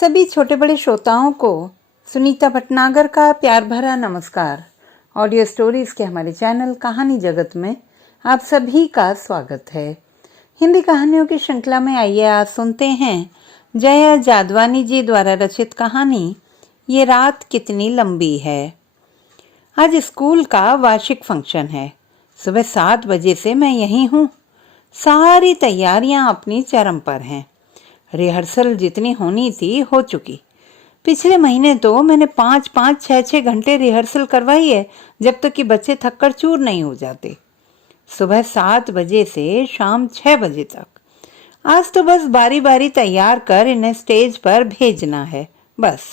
सभी छोटे बड़े श्रोताओं को सुनीता भटनागर का प्यार भरा नमस्कार। ऑडियो स्टोरीज के हमारे चैनल कहानी जगत में आप सभी का स्वागत है। हिंदी कहानियों की श्रृंखला में आइए आज सुनते हैं जया जादवानी जी द्वारा रचित कहानी ये रात कितनी लंबी है। आज स्कूल का वार्षिक फंक्शन है। सुबह 7 बजे से मैं यहीं हूँ। सारी तैयारियां अपनी चरम पर हैं। रिहर्सल जितनी होनी थी हो चुकी। पिछले महीने तो मैंने 5-5, 6-6 घंटे रिहर्सल करवाई है, जब तक कि बच्चे थककर चूर नहीं हो जाते। सुबह 7 बजे से शाम 6 बजे तक। आज तो बस बारी बारी तैयार कर इन्हें स्टेज पर भेजना है। बस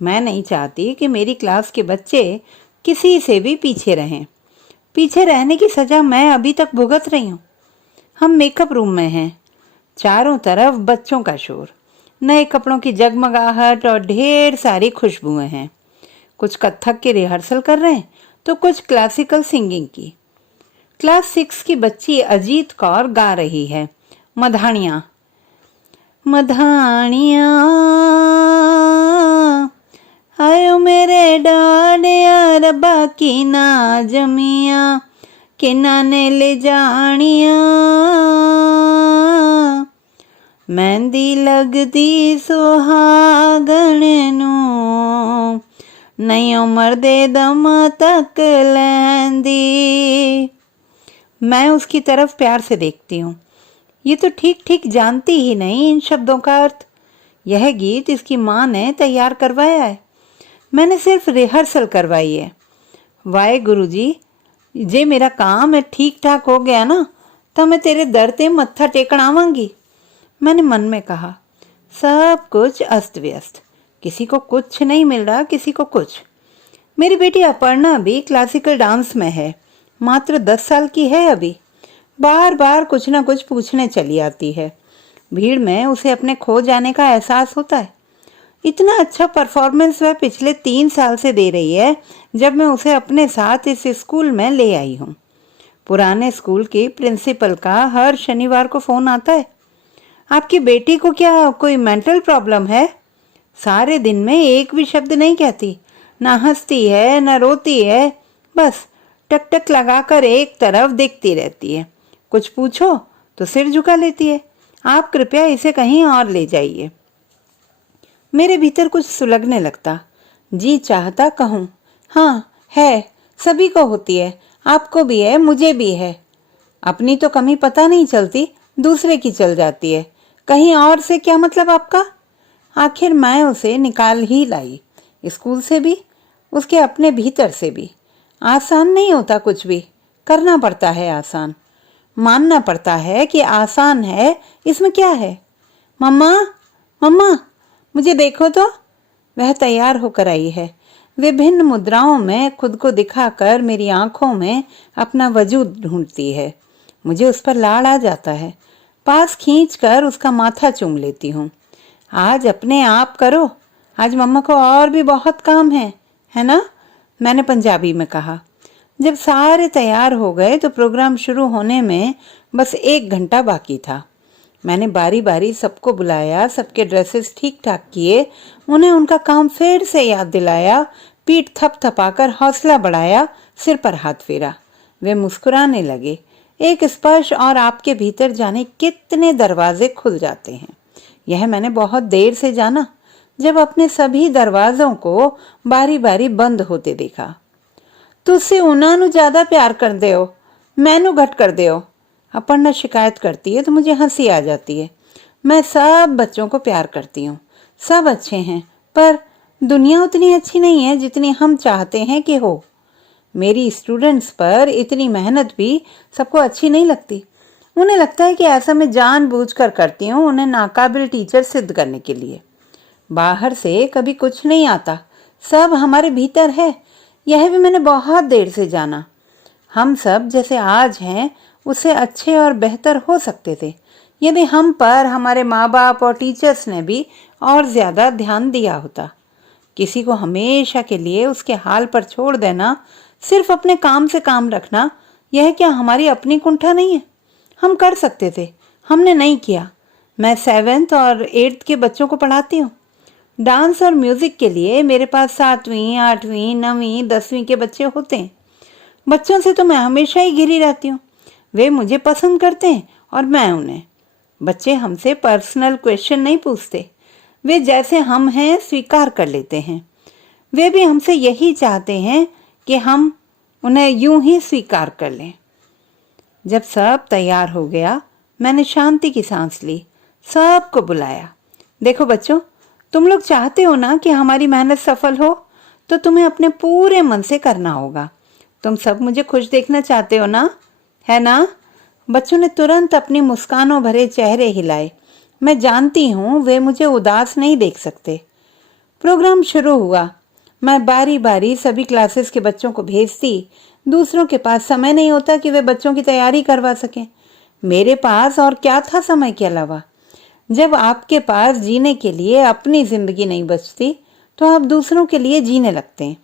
मैं नहीं चाहती कि मेरी क्लास के बच्चे किसी से भी पीछे रहें। पीछे रहने की सजा मैं अभी तक भुगत रही हूँ। हम मेकअप रूम में हैं। चारों तरफ बच्चों का शोर, नए कपड़ों की जगमगाहट और ढेर सारी खुशबुएं हैं। कुछ कथक की रिहर्सल कर रहे हैं तो कुछ क्लासिकल सिंगिंग की। क्लास 6 की बच्ची अजीत कौर गा रही है मधाणियाँ। मधाणियाँ आयो मेरे डाडिया रब्बा की ना जमिया किना ने ले जानिया मेहंदी लगदी सुहागण नू नहीं उम्र दे दम तक लैंदी। मैं उसकी तरफ प्यार से देखती हूँ। ये तो ठीक ठीक जानती ही नहीं इन शब्दों का अर्थ। यह गीत इसकी माँ ने तैयार करवाया है। मैंने सिर्फ रिहर्सल करवाई है। वाहे गुरुजी, जे मेरा काम है ठीक ठाक हो गया ना तो मैं तेरे दर ते मत्था टेकण आवांगी। मैंने मन में कहा। सब कुछ अस्त व्यस्त, किसी को कुछ नहीं मिल रहा, किसी को कुछ। मेरी बेटी अपर्णा भी क्लासिकल डांस में है। मात्र 10 साल की है अभी। बार बार कुछ ना कुछ पूछने चली आती है। भीड़ में उसे अपने खो जाने का एहसास होता है। इतना अच्छा परफॉर्मेंस वह पिछले 3 साल से दे रही है, जब मैं उसे अपने साथ इस स्कूल में ले आई हूँ। पुराने स्कूल की प्रिंसिपल का हर शनिवार को फोन आता है। आपकी बेटी को क्या कोई मेंटल प्रॉब्लम है? सारे दिन में एक भी शब्द नहीं कहती, ना हंसती है ना रोती है। बस टक टक लगाकर एक तरफ देखती रहती है। कुछ पूछो तो सिर झुका लेती है। आप कृपया इसे कहीं और ले जाइए। मेरे भीतर कुछ सुलगने लगता। जी चाहता कहूँ, हाँ है, सभी को होती है, आपको भी है, मुझे भी है। अपनी तो कमी पता नहीं चलती, दूसरे की चल जाती है। कहीं और से क्या मतलब आपका? आखिर मैं उसे निकाल ही लाई, स्कूल से भी, उसके अपने भीतर से भी। आसान नहीं होता कुछ भी, करना पड़ता है आसान। मानना पड़ता है कि आसान है, इसमें क्या है। मम्मा, मम्मा, मुझे देखो तो। वह तैयार होकर आई है। विभिन्न मुद्राओं में खुद को दिखाकर मेरी आंखों में अपना वजूद ढूंढती है। मुझे उस पर लाड़ आ जाता है। पास खींचकर उसका माथा चूम लेती हूँ। आज अपने आप करो, आज मम्मा को और भी बहुत काम है ना? मैंने पंजाबी में कहा। जब सारे तैयार हो गए तो प्रोग्राम शुरू होने में बस 1 घंटा बाकी था। मैंने बारी बारी सबको बुलाया, सबके ड्रेसेस ठीक ठाक किए, उन्हें उनका काम फिर से याद दिलाया, पीठ थपथपाकर हौसला बढ़ाया, सिर पर हाथ फेरा। वे मुस्कुराने लगे। एक स्पर्श और आपके भीतर जाने कितने दरवाजे खुल जाते हैं, यह मैंने बहुत देर से जाना, जब अपने सभी दरवाजों को बारी बारी बंद होते देखा। तुझसे उन्हां नू ज्यादा प्यार कर दे हो, मैनू घट कर दे हो। अपर्णा शिकायत करती है तो मुझे हंसी आ जाती है। मैं सब बच्चों को प्यार करती हूँ, सब अच्छे हैं, पर दुनिया उतनी अच्छी नहीं है जितनी हम चाहते हैं कि हो। मेरी स्टूडेंट्स पर इतनी मेहनत भी सबको अच्छी नहीं लगती। उन्हें लगता है कि ऐसा मैं जानबूझकर करती हूँ, उन्हें नाकाबिल टीचर सिद्ध करने के लिए। बाहर से कभी कुछ नहीं आता, सब हमारे भीतर है। यह भी मैंने बहुत देर से जाना। हम सब जैसे आज हैं उससे अच्छे और बेहतर हो सकते थे, यदि हम पर हमारे माँ बाप और टीचर्स ने भी और ज्यादा ध्यान दिया होता। किसी को हमेशा के लिए उसके हाल पर छोड़ देना, सिर्फ अपने काम से काम रखना, यह क्या हमारी अपनी कुंठा नहीं है? हम कर सकते थे, हमने नहीं किया। मैं 7th और 8th के बच्चों को पढ़ाती हूँ। डांस और म्यूजिक के लिए मेरे पास 7वीं, 8वीं, 9वीं, 10वीं के बच्चे होते हैं। बच्चों से तो मैं हमेशा ही घिरी रहती हूँ। वे मुझे पसंद करते हैं और मैं उन्हें। बच्चे हमसे पर्सनल क्वेश्चन नहीं पूछते, वे जैसे हम हैं स्वीकार कर लेते हैं। वे भी हमसे यही चाहते हैं कि हम उन्हें यूं ही स्वीकार कर लें। जब सब तैयार हो गया, मैंने शांति की सांस ली, सबको बुलाया। देखो बच्चों, तुम लोग चाहते हो ना कि हमारी मेहनत सफल हो, तो तुम्हें अपने पूरे मन से करना होगा। तुम सब मुझे खुश देखना चाहते हो ना, है ना? बच्चों ने तुरंत अपनी मुस्कानों भरे चेहरे हिलाए। मैं जानती हूँ वे मुझे उदास नहीं देख सकते। प्रोग्राम शुरू हुआ। मैं बारी बारी सभी क्लासेस के बच्चों को भेजती। दूसरों के पास समय नहीं होता कि वे बच्चों की तैयारी करवा सकें। मेरे पास और क्या था समय के अलावा? जब आपके पास जीने के लिए अपनी जिंदगी नहीं बचती, तो आप दूसरों के लिए जीने लगते हैं।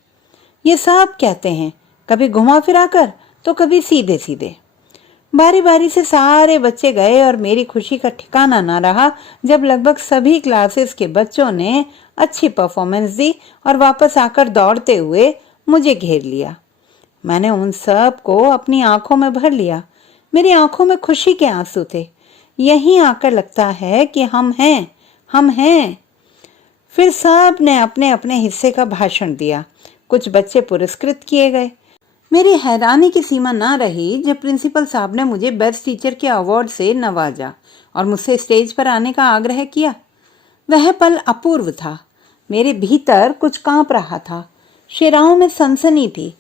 ये सब कहते हैं, कभी घुमा फिरा कर तो कभी सीधे सीधे। बारी बारी से सारे बच्चे गए और मेरी खुशी का ठिकाना ना रहा जब लगभग सभी क्लासेस के बच्चों ने अच्छी परफॉर्मेंस दी और वापस आकर दौड़ते हुए मुझे घेर लिया। मैंने उन सब को अपनी आंखों में भर लिया। मेरी आंखों में खुशी के आंसू थे। यहीं आकर लगता है कि हम हैं, हम हैं। फिर सब ने अपने अपने हिस्से का भाषण दिया। कुछ बच्चे पुरस्कृत किए गए। मेरी हैरानी की सीमा ना रही जब प्रिंसिपल साहब ने मुझे बेस्ट टीचर के अवार्ड से नवाजा और मुझसे स्टेज पर आने का आग्रह किया। वह पल अपूर्व था। मेरे भीतर कुछ कांप रहा था। शिराओं में सनसनी थी।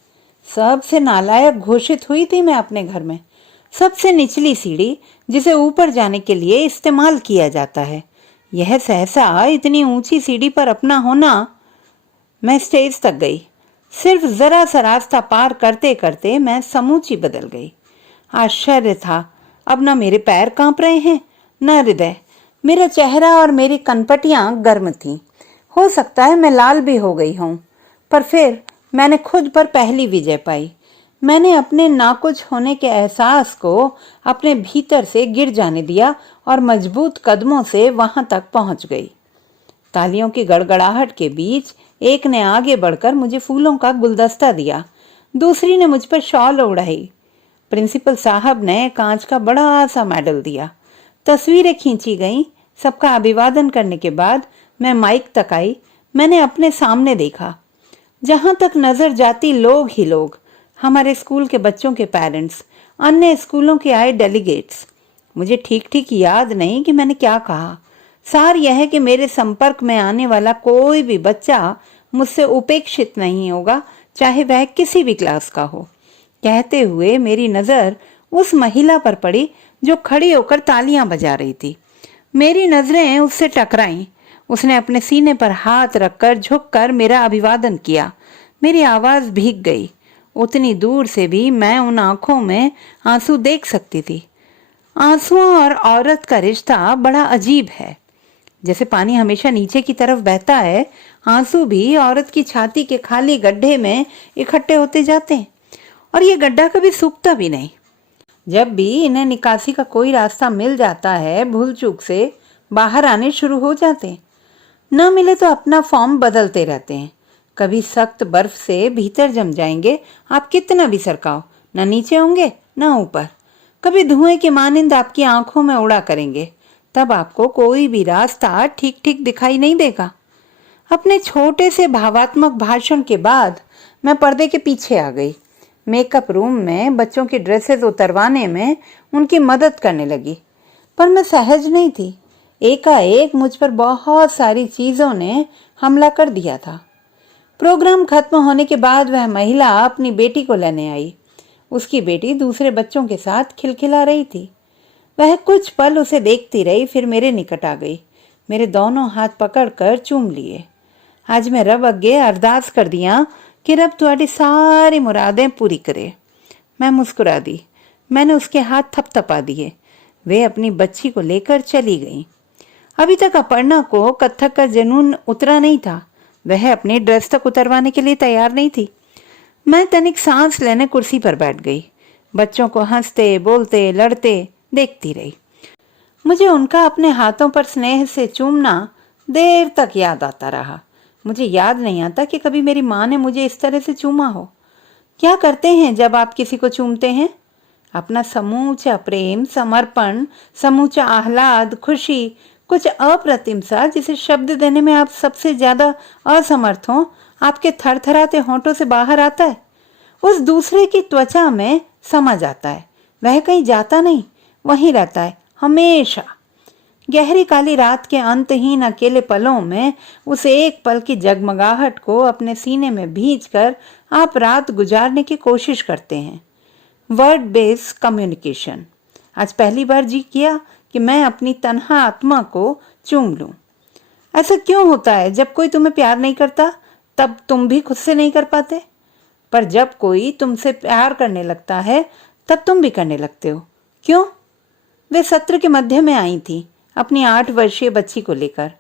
सबसे नालायक घोषित हुई थी मैं अपने घर में। सबसे निचली सीढ़ी जिसे ऊपर जाने के लिए इस्तेमाल किया जाता है, यह सहसा इतनी ऊंची सीढ़ी पर अपना होना। मैं स्टेज तक गई। सिर्फ जरा सा रास्ता पार करते करते मैं समूची बदल गई। आश्चर्य था, अब न मेरे पैर कांप रहे हैं न हृदय। मेरा चेहरा और मेरी कनपटियां गर्म थीं। हो सकता है मैं लाल भी हो गई हूं, पर फिर मैंने खुद पर पहली विजय पाई। मैंने अपने नाकुच होने के एहसास को अपने भीतर से गिर जाने दिया और मजबूत कदमों से वहां तक पहुंच गई। तालियों की गड़गड़ाहट के बीच एक ने आगे बढ़कर मुझे फूलों का गुलदस्ता दिया। दूसरी ने मुझ पर शॉल ओढ़ाई। प्रिंसिपल साहब ने कांच का बड़ा सा मेडल दिया। तस्वीरें खींची गईं। सबका अभिवादन करने के बाद मैं माइक तक आई। मैंने अपने सामने देखा। जहां तक नजर जाती लोग ही लोग, हमारे स्कूल के बच्चों के पेरेंट्स, अन्य स्कूलों के आए डेलीगेट्स। मुझे ठीक ठीक याद नहीं कि मैंने क्या कहा। सार यह है कि मेरे संपर्क में आने वाला कोई भी बच्चा मुझसे उपेक्षित नहीं होगा, चाहे वह किसी भी क्लास का हो। कहते हुए मेरी नजर उस महिला पर पड़ी जो खड़ी होकर तालियां बजा रही थी। मेरी नजरें उससे टकराईं। उसने अपने सीने पर हाथ रखकर झुककर मेरा अभिवादन किया। मेरी आवाज भीग गई। उतनी दूर से भी मैं उन आंखों में आंसू देख सकती थी। आंसुओं और औरत का रिश्ता बड़ा अजीब है। जैसे पानी हमेशा नीचे की तरफ बहता है, आंसू भी औरत की छाती के खाली गड्ढे में इकट्ठे होते जाते हैं और ये गड्ढा कभी सूखता भी नहीं। जब भी इन्हें निकासी का कोई रास्ता मिल जाता है, भूल चूक से बाहर आने शुरू हो जाते हैं। न मिले तो अपना फॉर्म बदलते रहते हैं। कभी सख्त बर्फ से भीतर जम जाएंगे, आप कितना भी सरकाओ, न नीचे होंगे न ऊपर। कभी धुएं की मानिंद आपकी आंखों में उड़ा करेंगे, तब आपको कोई भी रास्ता ठीक ठीक दिखाई नहीं देगा। अपने छोटे से भावात्मक भाषण के बाद मैं पर्दे के पीछे आ गई। मेकअप रूम में बच्चों की ड्रेसेस उतरवाने में उनकी मदद करने लगी, पर मैं सहज नहीं थी। एकाएक मुझ पर बहुत सारी चीजों ने हमला कर दिया था। प्रोग्राम खत्म होने के बाद वह महिला अपनी बेटी को लेने आई। उसकी बेटी दूसरे बच्चों के साथ खिलखिला रही थी। वह कुछ पल उसे देखती रही, फिर मेरे निकट आ गई। मेरे दोनों हाथ पकड़कर चूम लिए। आज मैं रब अगे अरदास कर दिया कि रब तुम्हारी सारी मुरादें पूरी करे। मैं मुस्कुरा दी। मैंने उसके हाथ थपथपा दिए। वे अपनी बच्ची को लेकर चली गई। अभी तक अपर्णा को कत्थक का जुनून उतरा नहीं था। वह अपनी ड्रेस तक उतरवाने के लिए तैयार नहीं थी। मैं तनिक सांस लेने कुर्सी पर बैठ गई। बच्चों को हंसते बोलते लड़ते देखती रही। मुझे उनका अपने हाथों पर स्नेह से चूमना देर तक याद आता रहा। मुझे याद नहीं आता कि कभी मेरी माँ ने मुझे इस तरह से चूमा हो। क्या करते हैं जब आप किसी को चूमते हैं? अपना समूचा प्रेम, समर्पण, समूचा आह्लाद, खुशी, कुछ अप्रतिम सा जिसे शब्द देने में आप सबसे ज्यादा असमर्थ हो, आपके थरथराते होंठों से बाहर आता है। उस दूसरे की त्वचा में समा जाता है। वह कहीं जाता नहीं, वहीं रहता है हमेशा। गहरी काली रात के अंतहीन अकेले पलों में उस एक पल की जगमगाहट को अपने सीने में भींचकर आप रात गुजारने की कोशिश करते हैं। Word based communication. आज पहली बार जी किया कि मैं अपनी तन्हा आत्मा को चूम लूं। ऐसा क्यों होता है? जब कोई तुम्हें प्यार नहीं करता तब तुम भी खुद से नहीं कर पाते, पर जब कोई तुमसे प्यार करने लगता है तब तुम भी करने लगते हो। क्यों? वे सत्र के मध्य में आई थी अपनी 8 वर्षीय बच्ची को लेकर।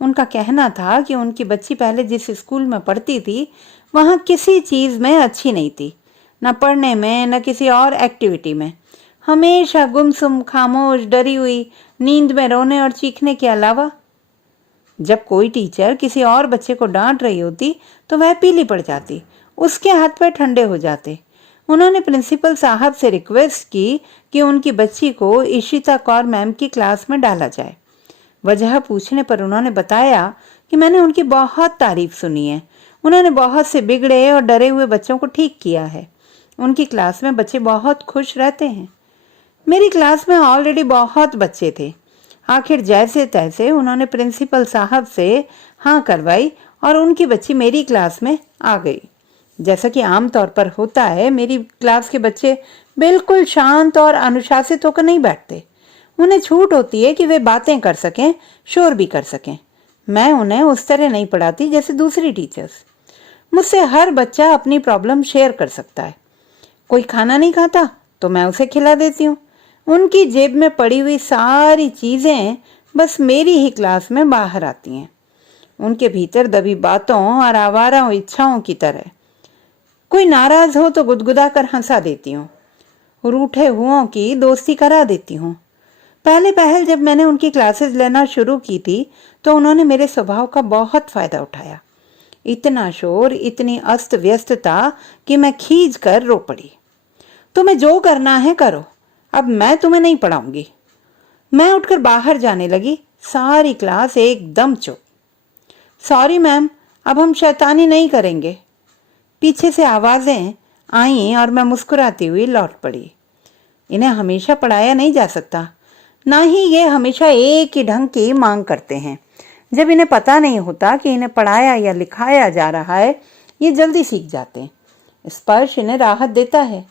उनका कहना था कि उनकी बच्ची पहले जिस स्कूल में पढ़ती थी वहां किसी चीज में अच्छी नहीं थी, न पढ़ने में न किसी और एक्टिविटी में। हमेशा गुमसुम, खामोश, डरी हुई, नींद में रोने और चीखने के अलावा। जब कोई टीचर किसी और बच्चे को डांट रही होती तो वह पीली पड़ जाती, उसके हाथ पैर ठंडे हो जाते। उन्होंने प्रिंसिपल साहब से रिक्वेस्ट की कि उनकी बच्ची को इशिता कौर मैम की क्लास में डाला जाए। वजह पूछने पर उन्होंने बताया कि मैंने उनकी बहुत तारीफ सुनी है। उन्होंने बहुत से बिगड़े और डरे हुए बच्चों को ठीक किया है। उनकी क्लास में बच्चे बहुत खुश रहते हैं। मेरी क्लास में ऑलरेडी बहुत बच्चे थे। आखिर जैसे तैसे उन्होंने प्रिंसिपल साहब से हाँ करवाई और उनकी बच्ची मेरी क्लास में आ गई। जैसा कि आमतौर पर होता है, मेरी क्लास के बच्चे बिल्कुल शांत और अनुशासित होकर नहीं बैठते। उन्हें छूट होती है कि वे बातें कर सकें, शोर भी कर सकें। मैं उन्हें उस तरह नहीं पढ़ाती जैसे दूसरी टीचर्स। मुझसे हर बच्चा अपनी प्रॉब्लम शेयर कर सकता है। कोई खाना नहीं खाता तो मैं उसे खिला देती हूँ। उनकी जेब में पड़ी हुई सारी चीजें बस मेरी ही क्लास में बाहर आती हैं, उनके भीतर दबी बातों और आवारा इच्छाओं की तरह। कोई नाराज हो तो गुदगुदा कर हंसा देती हूँ, रूठे हुओं की दोस्ती करा देती हूँ। पहले पहल जब मैंने उनकी क्लासेस लेना शुरू की थी तो उन्होंने मेरे स्वभाव का बहुत फायदा उठाया। इतना शोर, इतनी अस्त व्यस्तता कि मैं खींच कर रो पड़ी। तुम्हें जो करना है करो, अब मैं तुम्हें नहीं पढ़ाऊंगी। मैं उठकर बाहर जाने लगी। सारी क्लास एकदम चुप। सॉरी मैम, अब हम शैतानी नहीं करेंगे। पीछे से आवाजें आईं और मैं मुस्कुराती हुई लौट पड़ी। इन्हें हमेशा पढ़ाया नहीं जा सकता, ना ही ये हमेशा एक ही ढंग की मांग करते हैं। जब इन्हें पता नहीं होता कि इन्हें पढ़ाया या लिखाया जा रहा है, ये जल्दी सीख जाते हैं। स्पर्श इन्हें राहत देता है।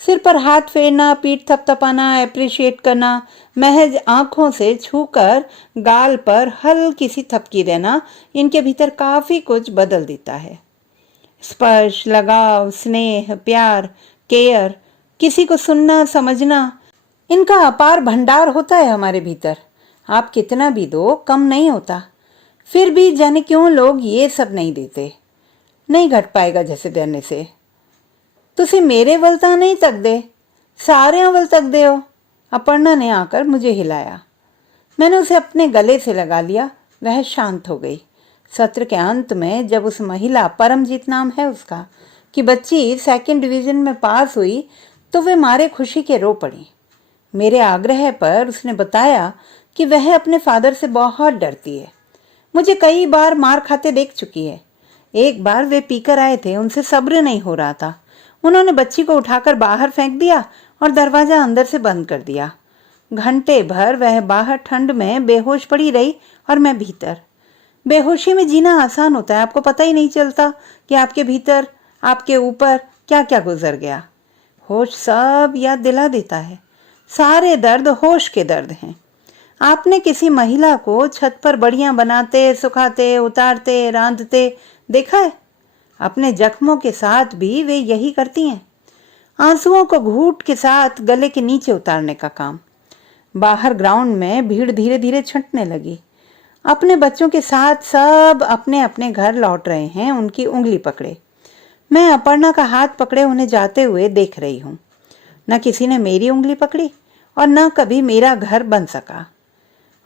सिर पर हाथ फेरना, पीठ थपथपाना, अप्रिशिएट करना, महज आंखों से छूकर गाल पर हल्की सी थपकी देना इनके भीतर काफी कुछ बदल देता है। स्पर्श, लगाव, स्नेह, प्यार, केयर, किसी को सुनना, समझना, इनका अपार भंडार होता है हमारे भीतर। आप कितना भी दो कम नहीं होता। फिर भी जाने क्यों लोग ये सब नहीं देते। नहीं घट पाएगा जैसे देने से। तुसी मेरे वल ता नहीं तकदे, सारे वल तकदे हो। अपर्णा ने आकर मुझे हिलाया। मैंने उसे अपने गले से लगा लिया। वह शांत हो गई। सत्र के अंत में जब उस महिला, परमजीत नाम है उसका, की बच्ची 2nd डिवीजन में पास हुई तो वे मारे खुशी के रो पड़ी। मेरे आग्रह पर उसने बताया कि वह अपने फादर से बहुत डरती है। मुझे कई बार मार खाते देख चुकी है। एक बार वे पीकर आए थे, उनसे सब्र नहीं हो रहा था। उन्होंने बच्ची को उठाकर बाहर फेंक दिया और दरवाजा अंदर से बंद कर दिया। घंटे भर वह बाहर ठंड में बेहोश पड़ी रही और मैं भीतर। बेहोशी में जीना आसान होता है, आपको पता ही नहीं चलता कि आपके भीतर, आपके ऊपर क्या क्या गुजर गया। होश सब याद दिला देता है। सारे दर्द होश के दर्द हैं। आपने किसी महिला को छत पर बढ़िया बनाते, सुखाते, उतारते, रांधते देखा है? अपने जख्मों के साथ भी वे यही करती हैं। आंसुओं को घूंट के साथ गले के नीचे उतारने का काम। बाहर ग्राउंड में भीड़ धीरे धीरे छंटने लगी। अपने बच्चों के साथ सब अपने अपने घर लौट रहे हैं, उनकी उंगली पकड़े। मैं अपर्णा का हाथ पकड़े उन्हें जाते हुए देख रही हूँ। न किसी ने मेरी उंगली पकड़ी और न कभी मेरा घर बन सका।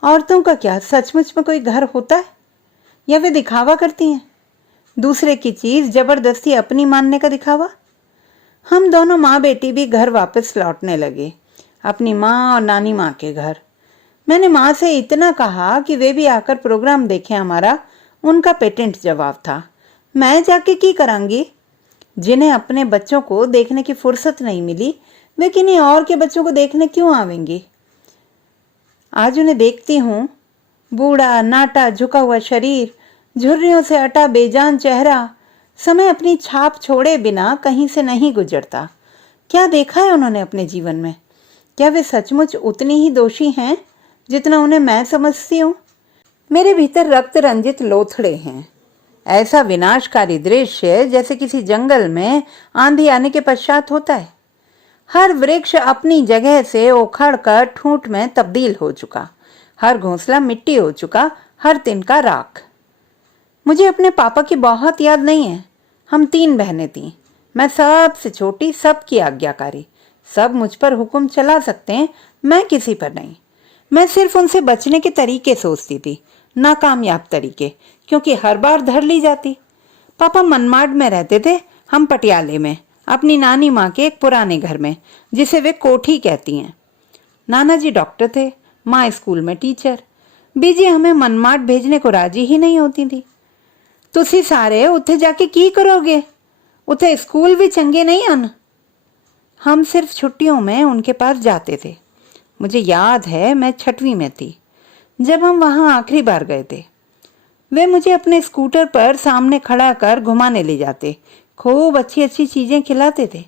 औरतों का क्या, सचमुच में कोई घर होता है? या वे दिखावा करती हैं? दूसरे की चीज जबरदस्ती अपनी मानने का दिखावा। हम दोनों माँ बेटी भी घर वापस लौटने लगे, अपनी माँ और नानी माँ के घर। मैंने माँ से इतना कहा कि वे भी आकर प्रोग्राम देखें हमारा। उनका पेटेंट जवाब था, मैं जाके की करांगी। जिन्हें अपने बच्चों को देखने की फुर्सत नहीं मिली, वे किन्हीं और के बच्चों को देखने क्यों आवेंगी? आज उन्हें देखती हूँ, बूढ़ा नाटा झुका हुआ शरीर, झुर्रियों से अटा बेजान चेहरा, समय अपनी छाप छोड़े बिना कहीं से नहीं गुजरता। क्या देखा है उन्होंने अपने जीवन में? क्या वे सचमुच उतनी ही दोषी हैं जितना उन्हें मैं समझती हूँ? मेरे भीतर रक्त रंजित लोथड़े हैं। ऐसा विनाशकारी दृश्य जैसे किसी जंगल में आंधी आने के पश्चात होता है। हर वृक्ष अपनी जगह से उखड़ कर ठूंठ में तब्दील हो चुका, हर घोंसला मिट्टी हो चुका, हर तिनका राख। मुझे अपने पापा की बहुत याद नहीं है। हम 3 बहनें थीं। मैं सबसे छोटी, सबकी आज्ञाकारी। सब मुझ पर हुक्म चला सकते हैं, मैं किसी पर नहीं। मैं सिर्फ उनसे बचने के तरीके सोचती थी, नाकामयाब तरीके, क्योंकि हर बार धर ली जाती। पापा मनमाड में रहते थे, हम पटियाले में, अपनी नानी माँ के एक पुराने घर में, जिसे वे कोठी कहती हैं। नाना जी डॉक्टर थे, माँ स्कूल में टीचर। बीजी हमें मनमाड भेजने को राजी ही नहीं होती थी। तुसी सारे उत्थे जाके की करोगे? उत्थे स्कूल भी चंगे नहीं आन। हम सिर्फ छुट्टियों में उनके पास जाते थे। मुझे याद है मैं 6वीं में थी जब हम वहां आखिरी बार गए थे। वे मुझे अपने स्कूटर पर सामने खड़ा कर घुमाने ले जाते, खूब अच्छी अच्छी चीजें खिलाते थे।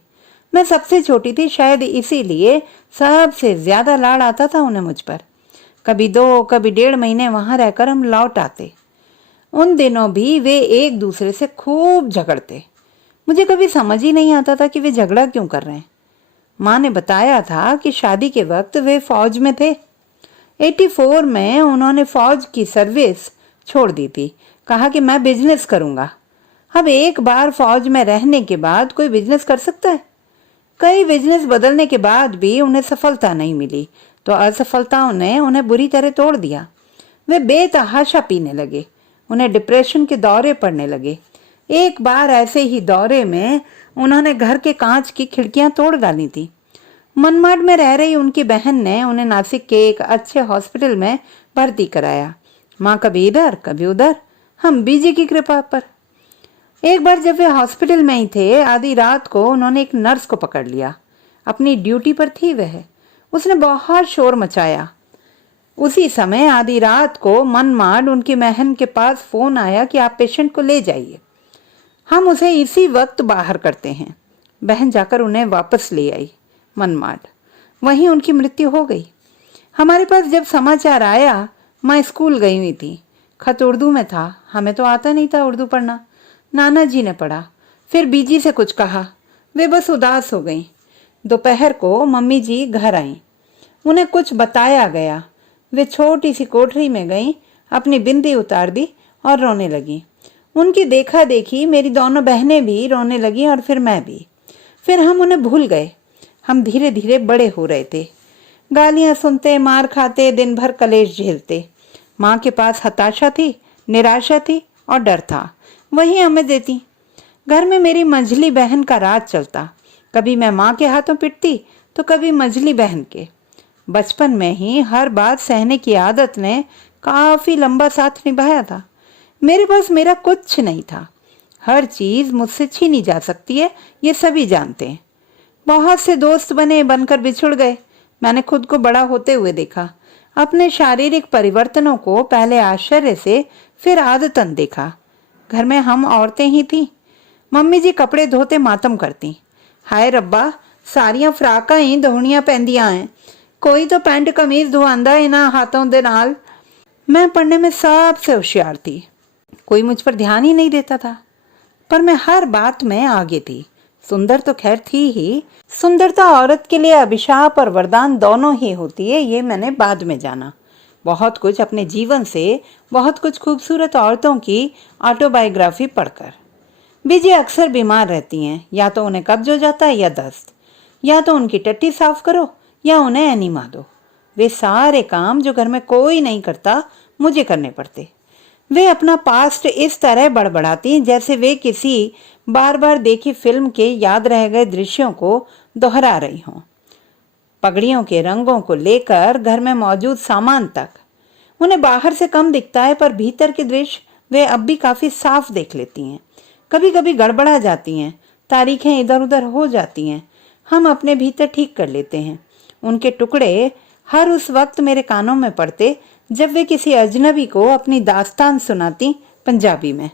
मैं सबसे छोटी थी, शायद इसीलिए सबसे ज्यादा लाड़ आता था उन्हें मुझ पर। कभी 2 कभी 1.5 महीने वहां रहकर हम लौट आते। उन दिनों भी वे एक दूसरे से खूब झगड़ते। मुझे कभी समझ ही नहीं आता था कि वे झगड़ा क्यों कर रहे हैं। माँ ने बताया था कि शादी के वक्त वे फौज में थे। 84 में उन्होंने फौज की सर्विस छोड़ दी थी। कहा कि मैं बिजनेस करूंगा। अब एक बार फौज में रहने के बाद कोई बिजनेस कर सकता है? कई बिजनेस बदलने के बाद भी उन्हें सफलता नहीं मिली, तो असफलताओं ने उन्हें बुरी तरह तोड़ दिया। वे बेतहाशा पीने लगे, उन्हें डिप्रेशन के दौरे पड़ने लगे। एक बार ऐसे ही दौरे में उन्होंने घर के कांच की खिड़कियां तोड़ डाली थी। मनमाड में रह रही उनकी बहन ने उन्हें नासिक के एक अच्छे हॉस्पिटल में भर्ती कराया। माँ कभी इधर कभी उधर, हम बीजी की कृपा पर। एक बार जब वे हॉस्पिटल में ही थे, आधी रात को उन्होंने एक नर्स को पकड़ लिया। अपनी ड्यूटी पर थी वह। उसने बहुत शोर मचाया। उसी समय आधी रात को मनमाड उनकी बहन के पास फोन आया कि आप पेशेंट को ले जाइए, हम उसे इसी वक्त बाहर करते हैं। बहन जाकर उन्हें वापस ले आई। मनमाड, वहीं उनकी मृत्यु हो गई। हमारे पास जब समाचार आया, माँ स्कूल गई हुई थी। खत उर्दू में था, हमें तो आता नहीं था उर्दू पढ़ना। नाना जी ने पढ़ा, फिर बीजी से कुछ कहा। वे बस उदास हो गईं। दोपहर को मम्मी जी घर आईं। उन्हें कुछ बताया गया। वे छोटी सी कोठरी में गईं, अपनी बिंदी उतार दी और रोने लगी। उनकी देखा देखी मेरी दोनों बहनें भी रोने लगी और फिर मैं भी। फिर हम उन्हें भूल गए। हम धीरे धीरे बड़े हो रहे थे। गालियां सुनते, मार खाते, दिन भर कलेश झेलते। माँ के पास हताशा थी, निराशा थी और डर था, वही हमें देती। घर में मेरी मंझली बहन का राज चलता। कभी मैं माँ के हाथों पिटती तो कभी मंझली बहन के। बचपन में ही हर बात सहने की आदत ने काफी लंबा साथ निभाया था। मेरे पास मेरा कुछ नहीं था। हर चीज मुझसे छीनी जा सकती है, ये सभी जानते हैं। बहुत से दोस्त बने, बनकर बिछुड़ गए। मैंने खुद को बड़ा होते हुए देखा। अपने शारीरिक परिवर्तनों को पहले आश्चर्य से, फिर आदतन देखा। घर में हम औरतें ही थीं। मम्मी जी कपड़े धोते मातम करती, हाय रब्बा सारियां फ्राकां ही धोनियां पैंदियां हैं, कोई तो पैंट कमीज धुआंदा इन्हां हाथों दे नाल। मैं पढ़ने में सबसे होशियार थी, कोई मुझ पर ध्यान ही नहीं देता था, पर मैं हर बात में आगे थी। सुंदर तो खैर थी ही। सुंदरता औरत के लिए अभिशाप और वरदान दोनों ही होती है, ये मैंने बाद में जाना। बहुत कुछ अपने जीवन से, बहुत कुछ खूबसूरत औरतों की ऑटोबायोग्राफी पढ़कर। बीजी अक्सर बीमार रहती हैं, या तो उन्हें कब्ज हो जाता है या दस्त, या तो उनकी टट्टी साफ करो या उन्हें एनीमा दो। वे सारे काम जो घर में कोई नहीं करता, मुझे करने पड़ते। वे अपना पास्ट इस तरह बड़बड़ाती जैसे वे किसी बार बार देखी फिल्म के याद रह गए दृश्यों को दोहरा रही हों। पगड़ियों के रंगों को लेकर घर में मौजूद सामान तक उन्हें बाहर से कम दिखता है, पर भीतर के दृश्य वे अब भी काफी साफ देख लेती हैं। कभी कभी गड़बड़ा जाती हैं, तारीखें इधर उधर हो जाती हैं, हम अपने भीतर ठीक कर लेते हैं। उनके टुकड़े हर उस वक्त मेरे कानों में पड़ते जब वे किसी अजनबी को अपनी दास्तान सुनाती पंजाबी में।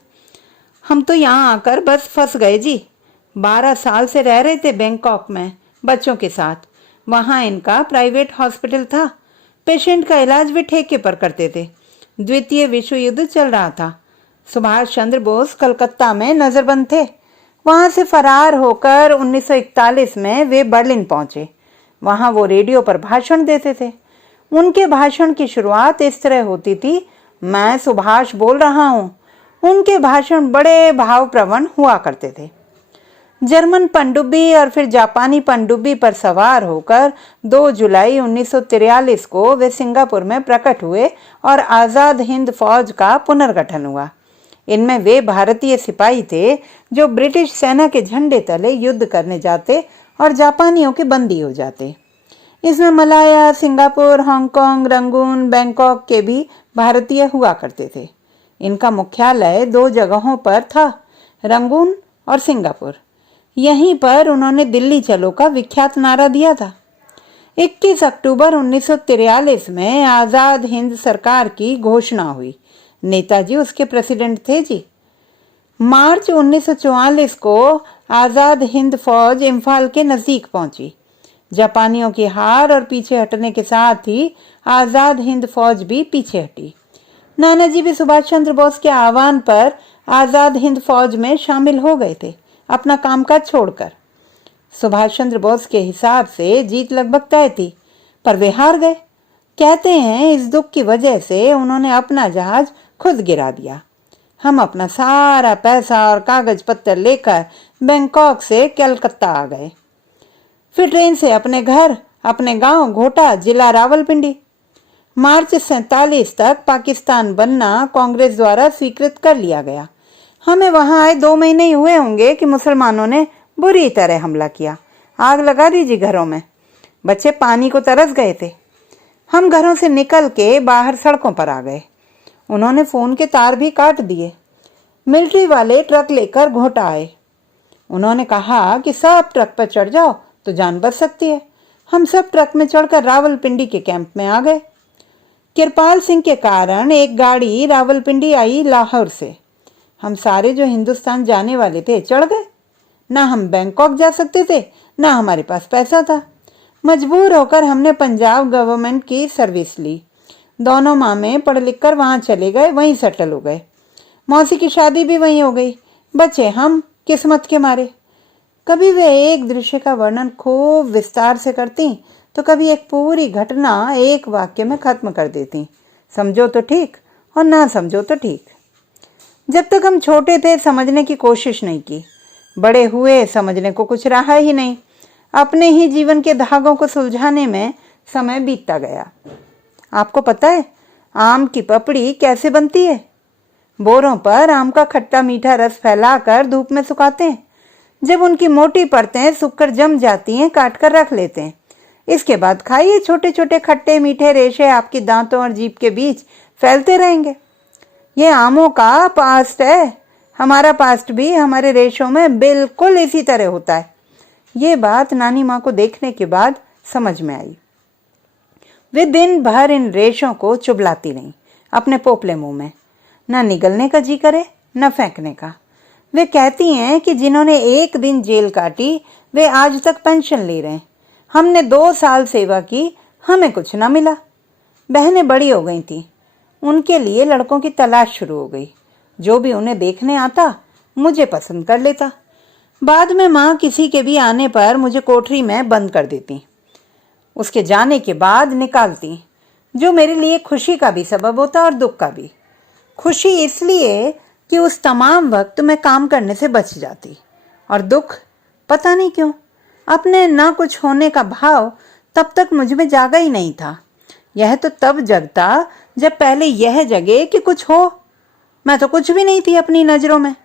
हम तो यहाँ आकर बस फंस गए जी। 12 साल से रह रहे थे बैंकॉक में बच्चों के साथ। वहाँ इनका प्राइवेट हॉस्पिटल था। पेशेंट का इलाज वे ठेके पर करते थे। द्वितीय विश्व युद्ध चल रहा था। सुभाष चंद्र बोस कलकत्ता में नजरबंद थे। वहां से फरार होकर 1941 में वे बर्लिन पहुंचे। वहां वो रेडियो पर भाषण देते थे। उनके भाषण की शुरुआत इस तरह होती थी, मैं सुभाष बोल रहा हूं। उनके भाषण बड़े भावप्रवण हुआ करते थे। जर्मन पनडुब्बी और फिर जापानी पनडुब्बी पर सवार होकर 2 जुलाई 1943 को वे सिंगापुर में प्रकट हुए और आज़ाद हिंद फौज का पुनर्गठन हुआ। इनमें वे भारतीय सिपाही थे जो ब्रिटिश सेना के झंडे तले युद्ध करने जाते और जापानियों के बंदी हो जाते। इसमें Malaya, Singapore, Hong Kong, Rangoon, Bangkok के भी भारतीय हुआ करते थे। इनका मुख्यालय 2 जगहों पर था, रंगून और सिंगापुर। यहीं पर उन्होंने दिल्ली चलो का विख्यात नारा दिया था। 21 अक्टूबर 1943 में आज़ाद हिंद सरकार की घोषणा हुई। नेताजी उसके प्रेसिडेंट थे जी। मार्च 1944 को आज़ाद हिंद फौज इम्फाल के नज़दीक पहुंची। जापानियों की हार और पीछे हटने के साथ ही आज़ाद हिंद फौज भी पीछे हटी। नानाजी भी सुभाष चंद्र बोस के आह्वान पर आज़ाद हिंद फौज में शामिल हो गए थे, अपना कामकाज छोड़कर। सुभाष चंद्र बोस के हिसाब से जीत लगभग तय थी, पर वे हार गए। कहते हैं इस दुख की वजह से उन्होंने अपना जहाज खुद गिरा दिया। हम अपना सारा पैसा और कागज पत्तर लेकर बैंकॉक से कलकत्ता आ गए। फिर ट्रेन से अपने घर, अपने गांव घोटा, जिला रावलपिंडी। मार्च 47 तक पाकिस्तान बनना कांग्रेस द्वारा स्वीकृत कर लिया गया। हमें वहां आए 2 महीने ही हुए होंगे कि मुसलमानों ने बुरी तरह हमला किया। आग लगा दी जी घरों में। बच्चे पानी को तरस गए थे। हम घरों से निकल के बाहर सड़कों पर आ गए। उन्होंने फोन के तार भी काट दिए। मिलिट्री वाले ट्रक लेकर घोटा आए। उन्होंने कहा कि सब ट्रक पर चढ़ जाओ तो जान बच सकती है। हम सब ट्रक में चढ़कर रावलपिंडी के कैंप में आ गए। कृपाल सिंह के कारण एक गाड़ी रावलपिंडी आई लाहौर से। हम सारे जो हिंदुस्तान जाने वाले थे चढ़ गए। ना हम बैंकॉक जा सकते थे, ना हमारे पास पैसा था। मजबूर होकर हमने पंजाब गवर्नमेंट की सर्विस ली। दोनों मामे पढ़ लिख कर वहां चले गए, वहीं सेटल हो गए। मौसी की शादी भी वहीं हो गई। बचे हम किस्मत के मारे। कभी वे एक दृश्य का वर्णन खूब विस्तार से करती तो कभी एक पूरी घटना एक वाक्य में खत्म कर देती। समझो तो ठीक और ना समझो तो ठीक। जब तक हम छोटे थे समझने की कोशिश नहीं की। बड़े हुए समझने को कुछ रहा ही नहीं। अपने ही जीवन के धागों को सुलझाने में समय बीतता गया। आपको पता है आम की पपड़ी कैसे बनती है? बोरों पर आम का खट्टा मीठा रस फैलाकर धूप में सुखाते हैं। जब उनकी मोटी परतें सूखकर जम जाती हैं, काट कर रख लेते हैं। इसके बाद खाइए, छोटे छोटे खट्टे मीठे रेशे आपके दांतों और जीभ के बीच फैलते रहेंगे। ये आमों का पास्ट है। हमारा पास्ट भी हमारे रेशों में बिल्कुल इसी तरह होता है। ये बात नानी माँ को देखने के बाद समझ में आई। वे दिन भर इन रेशों को चुबलाती रहीं अपने पोपले मुंह में। न निगलने का जी करे न फेंकने का। वे कहती हैं कि जिन्होंने एक दिन जेल काटी वे आज तक पेंशन ले रहे हैं। हमने 2 साल सेवा की, हमें कुछ ना मिला। बहनें बड़ी हो गई थीं। उनके लिए लड़कों की तलाश शुरू हो गई। जो भी उन्हें देखने आता मुझे पसंद कर लेता। बाद में माँ किसी के भी आने पर मुझे कोठरी में बंद कर देती। उसके जाने के बाद निकालती, जो मेरे लिए खुशी का भी सबब होता और दुख का भी। खुशी इसलिए कि उस तमाम वक्त मैं काम करने से बच जाती, और दुख पता नहीं क्यों अपने ना कुछ होने का भाव तब तक मुझ में जागा ही नहीं था। यह तो तब जगता जब पहले यह जगे कि कुछ हो। मैं तो कुछ भी नहीं थी अपनी नज़रों में,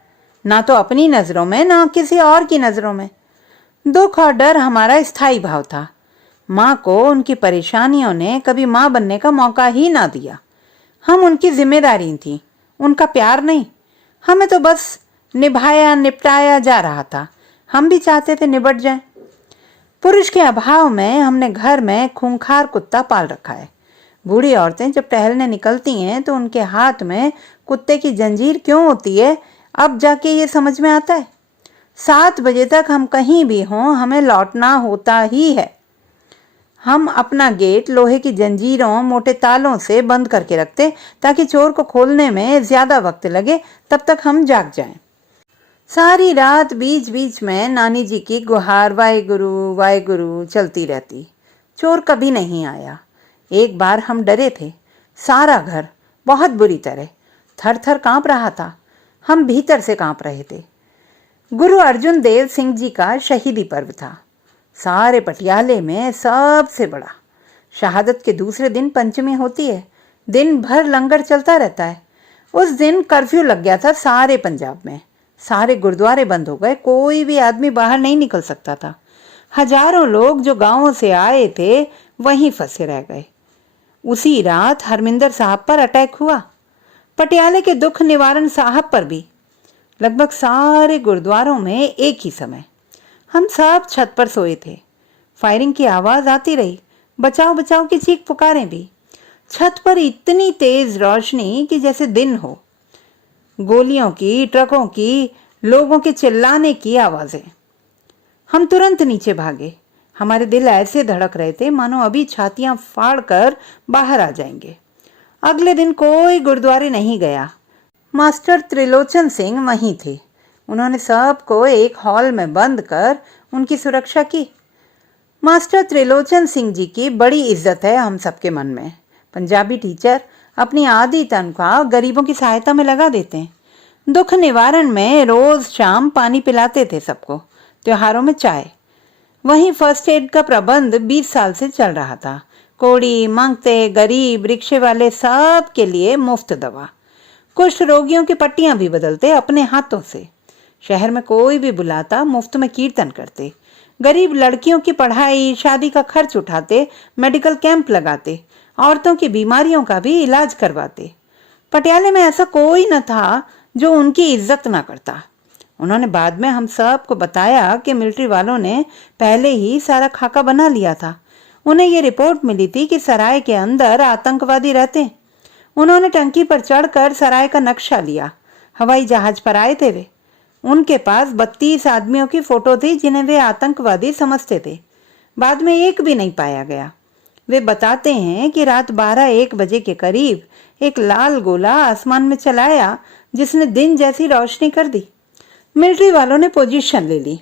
ना तो अपनी नज़रों में ना किसी और की नज़रों में। दुख और डर हमारा स्थायी भाव था। माँ को उनकी परेशानियों ने कभी माँ बनने का मौका ही ना दिया। हम उनकी जिम्मेदारी थी, उनका प्यार नहीं। हमें तो बस निभाया निपटाया जा रहा था। हम भी चाहते थे निबट जाए। पुरुष के अभाव में हमने घर में खूंखार कुत्ता पाल रखा है। बूढ़ी औरतें जब टहलने निकलती हैं तो उनके हाथ में कुत्ते की जंजीर क्यों होती है, अब जाके ये समझ में आता है। 7 बजे तक हम कहीं भी हों, हमें लौटना होता ही है। हम अपना गेट लोहे की जंजीरों मोटे तालों से बंद करके रखते ताकि चोर को खोलने में ज्यादा वक्त लगे, तब तक हम जाग जाएं। सारी रात बीच बीच में नानी जी की गुहार वाहे गुरु चलती रहती। चोर कभी नहीं आया। एक बार हम डरे थे। सारा घर बहुत बुरी तरह थर थर कांप रहा था। हम भीतर से कांप रहे थे। गुरु अर्जुन देव सिंह जी का शहीदी पर्व था। सारे पटियाले में सबसे बड़ा। शहादत के दूसरे दिन पंचमी होती है। दिन भर लंगर चलता रहता है। उस दिन कर्फ्यू लग गया था सारे पंजाब में। सारे गुरुद्वारे बंद हो गए। कोई भी आदमी बाहर नहीं निकल सकता था। हजारों लोग जो गांवों से आए थे वहीं फंसे रह गए। उसी रात हरमिंदर साहब पर अटैक हुआ। पटियाले के दुख निवारण साहब पर भी। लगभग सारे गुरुद्वारों में एक ही समय। हम सब छत पर सोए थे। फायरिंग की आवाज आती रही। बचाओ बचाओ की चीख पुकारें भी। छत पर इतनी तेज रोशनी कि जैसे दिन हो। गोलियों की, ट्रकों की, लोगों के चिल्लाने की आवाजें। हम तुरंत नीचे भागे। हमारे दिल ऐसे धड़क रहे थे मानो अभी छातियां फाड़कर बाहर आ जाएंगे। अगले दिन कोई गुरुद्वारे नहीं गया। मास्टर त्रिलोचन सिंह वहीं थे। उन्होंने सबको एक हॉल में बंद कर उनकी सुरक्षा की। मास्टर त्रिलोचन सिंह जी की बड़ी इज्जत है हम सबके मन में। पंजाबी टीचर अपनी आधी तनख्वाह गरीबों की सहायता में लगा देते हैं। दुख निवारण में रोज शाम पानी पिलाते थे सबको, त्योहारों में चाय। वहीं फर्स्ट एड का प्रबंध 20 साल से चल रहा था। कोड़ी, मांगते, गरीब, रिक्शे वाले सब के लिए मुफ्त दवा। कुछ रोगियों की पट्टियां भी बदलते अपने हाथों से। शहर में कोई भी बुलाता मुफ्त में कीर्तन करते। गरीब लड़कियों की पढ़ाई, शादी का खर्च उठाते, मेडिकल कैंप लगाते, औरतों की बीमारियों का भी इलाज करवाते। पटियाले में ऐसा कोई न था जो उनकी इज्जत ना करता। उन्होंने बाद में हम सब को बताया कि मिलिट्री वालों ने पहले ही सारा खाका बना लिया था। उन्हें ये रिपोर्ट मिली थी कि सराय के अंदर आतंकवादी रहते। उन्होंने टंकी पर चढ़कर सराय का नक्शा लिया। हवाई जहाज पर आए थे वे। उनके पास 32 आदमियों की फोटो थी जिन्हें वे आतंकवादी समझते थे। बाद में एक भी नहीं पाया गया। वे बताते हैं कि रात 12-1 बजे के करीब एक लाल गोला आसमान में चलाया जिसने दिन जैसी रोशनी कर दी। मिलिट्री वालों ने पोजीशन ले ली।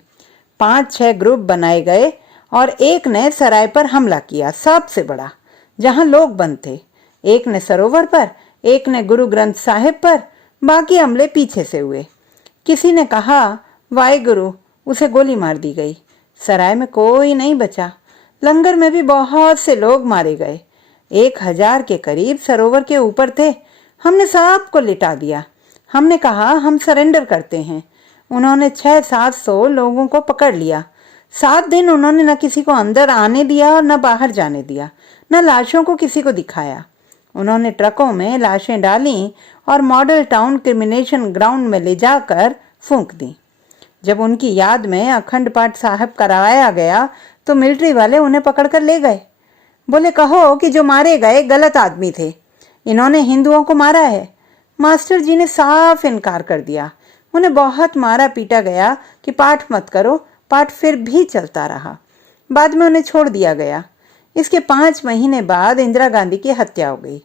5-6 ग्रुप बनाए गए और एक ने सराय पर हमला किया, सबसे बड़ा, जहां लोग बंद थे। एक ने सरोवर पर, एक ने गुरु ग्रंथ साहिब पर, बाकी हमले पीछे से हुए। किसी ने कहा वाहेगुरु, उसे गोली मार दी गई। सराय में कोई नहीं बचा। लंगर में भी बहुत से लोग मारे गए। 1000 के करीब सरोवर के ऊपर थे। हमने सबको लिटा दिया। हमने कहा हम सरेंडर करते हैं। उन्होंने 600-700 लोगों को पकड़ लिया। 7 दिन उन्होंने न किसी को अंदर आने दिया और न बाहर जाने दिया, न लाशों को किसी को दिखाया। उन्होंने ट्रकों में लाशें डाली और मॉडल टाउन क्रिमिनेशन ग्राउंड में ले जाकर फूंक दी। जब उनकी याद में अखंड पाठ साहब करवाया गया तो मिलिट्री वाले उन्हें पकड़कर ले गए। बोले कहो कि जो मारे गए गलत आदमी थे, इन्होंने हिंदुओं को मारा है। मास्टर जी ने साफ इनकार कर दिया। उन्हें बहुत मारा पीटा गया कि पाठ मत करो। पाठ फिर भी चलता रहा। बाद में उन्हें छोड़ दिया गया। इसके 5 महीने बाद इंदिरा गांधी की हत्या हो गई।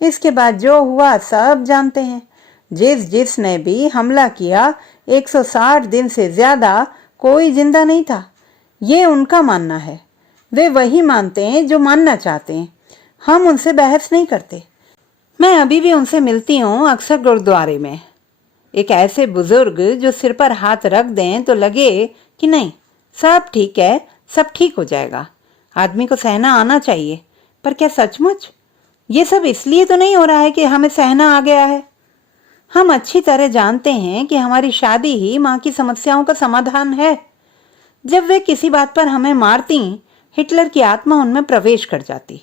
इसके बाद जो हुआ सब जानते हैं। जिसने भी हमला किया 160 दिन से ज्यादा कोई जिंदा नहीं था। ये उनका मानना है। वे वही मानते हैं जो मानना चाहते हैं। हम उनसे बहस नहीं करते। मैं अभी भी उनसे मिलती हूँ अक्सर गुरुद्वारे में। एक ऐसे बुजुर्ग जो सिर पर हाथ रख दें तो लगे कि नहीं, सब ठीक है, सब ठीक हो जाएगा। आदमी को सहना आना चाहिए। पर क्या सचमुच ये सब इसलिए तो नहीं हो रहा है कि हमें सहना आ गया है? हम अच्छी तरह जानते हैं कि हमारी शादी ही माँ की समस्याओं का समाधान है। जब वे किसी बात पर हमें मारती, हिटलर की आत्मा उनमें प्रवेश कर जाती।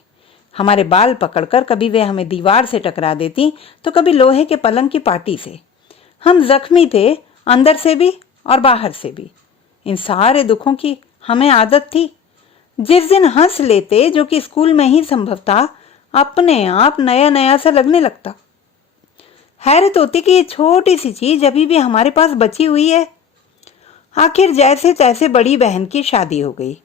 हमारे बाल पकड़कर कभी वे हमें दीवार से टकरा देती तो कभी लोहे के पलंग की पाटी से। हम जख्मी थे, अंदर से भी और बाहर से भी। इन सारे दुखों की हमें आदत थी। जिस दिन हंस लेते, जो कि स्कूल में ही संभव था, अपने आप नया नया सा लगने लगता। हैरत होती कि ये छोटी सी चीज अभी भी हमारे पास बची हुई है। आखिर जैसे तैसे बड़ी बहन की शादी हो गई।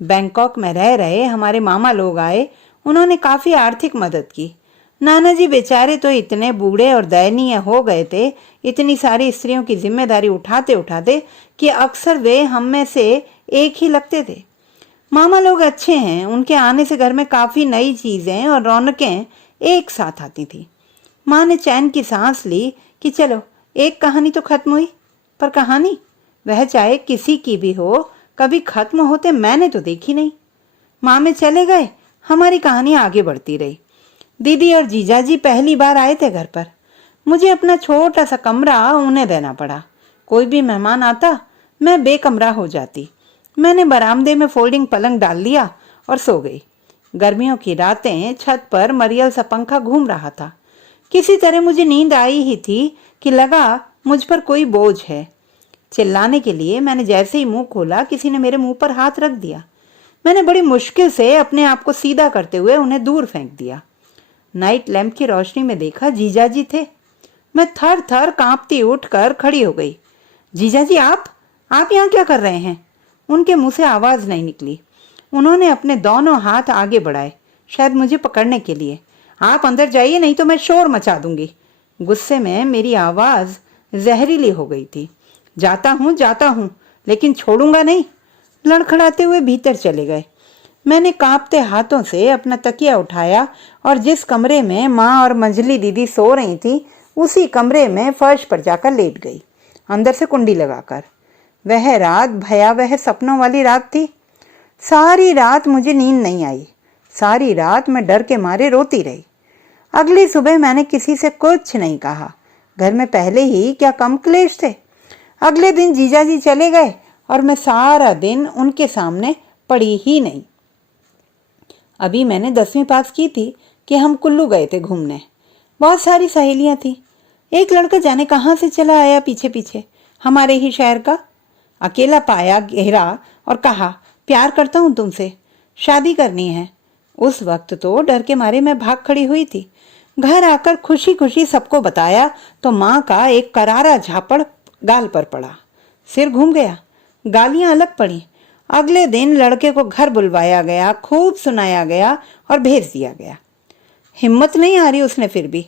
बैंकॉक में रह रहे हमारे मामा लोग आए। उन्होंने काफी आर्थिक मदद की। नाना जी बेचारे तो इतने बूढ़े और दयनीय हो गए थे, इतनी सारी स्त्रियों की जिम्मेदारी उठाते उठाते, कि अक्सर वे हम में से एक ही लगते थे। मामा लोग अच्छे हैं, उनके आने से घर में काफी नई चीजें और रौनकें एक साथ आती थी। माँ ने चैन की सांस ली कि चलो एक कहानी तो खत्म हुई, पर कहानी, वह चाहे किसी की भी हो, कभी खत्म होते मैंने तो देखी नहीं। मामे चले गए, हमारी कहानी आगे बढ़ती रही। दीदी और जीजाजी पहली बार आए थे घर पर। मुझे अपना छोटा सा कमरा उन्हें देना पड़ा। कोई भी मेहमान आता, मैं बेकमरा हो जाती। मैंने बरामदे में फोल्डिंग पलंग डाल लिया और सो गई। गर्मियों की रातें, छत पर मरियल सा पंखा घूम रहा था। किसी तरह मुझे नींद आई ही थी कि लगा मुझ पर कोई बोझ है। चिल्लाने के लिए मैंने जैसे ही मुंह खोला, किसी ने मेरे मुंह पर हाथ रख दिया। मैंने बड़ी मुश्किल से अपने आप को सीधा करते हुए उन्हें दूर फेंक दिया। नाइट लैंप की रोशनी में देखा जीजाजी थे। मैं थर थर कांपती उठकर खड़ी हो गई। जीजाजी, आप यहाँ क्या कर रहे हैं? उनके मुंह से आवाज नहीं निकली। उन्होंने अपने दोनों हाथ आगे बढ़ाए, शायद मुझे पकड़ने के लिए। आप अंदर जाइए, नहीं तो मैं शोर मचा दूंगी। गुस्से में मेरी आवाज जहरीली हो गई थी। जाता हूं, लेकिन छोड़ूंगा नहीं। लड़खड़ाते हुए भीतर चले गए। मैंने कांपते हाथों से अपना तकिया उठाया और जिस कमरे में माँ और मंजली दीदी सो रही थी, उसी कमरे में फर्श पर जाकर लेट गई, अंदर से कुंडी लगाकर। वह रात भयावह सपनों वाली रात थी। सारी रात मुझे नींद नहीं आई। सारी रात मैं डर के मारे रोती रही। अगली सुबह मैंने किसी से कुछ नहीं कहा। घर में पहले ही क्या कम क्लेश थे। अगले दिन जीजाजी चले गए और मैं सारा दिन उनके सामने पड़ी ही नहीं। अभी मैंने 10वीं पास की थी कि हम कुल्लू गए थे घूमने। बहुत सारी सहेलियां थी। एक लड़का जाने कहाँ से चला आया पीछे पीछे, हमारे ही शहर का। अकेला पाया, घेरा और कहा, प्यार करता हूं तुमसे, शादी करनी है। उस वक्त तो डर के मारे मैं भाग खड़ी हुई थी। घर आकर खुशी खुशी सबको बताया तो माँ का एक करारा झापड़ गाल पर पड़ा। सिर घूम गया, गालियां अलग पड़ी। अगले दिन लड़के को घर बुलवाया गया, खूब सुनाया गया और भेज दिया गया। हिम्मत नहीं आ रही उसने फिर भी।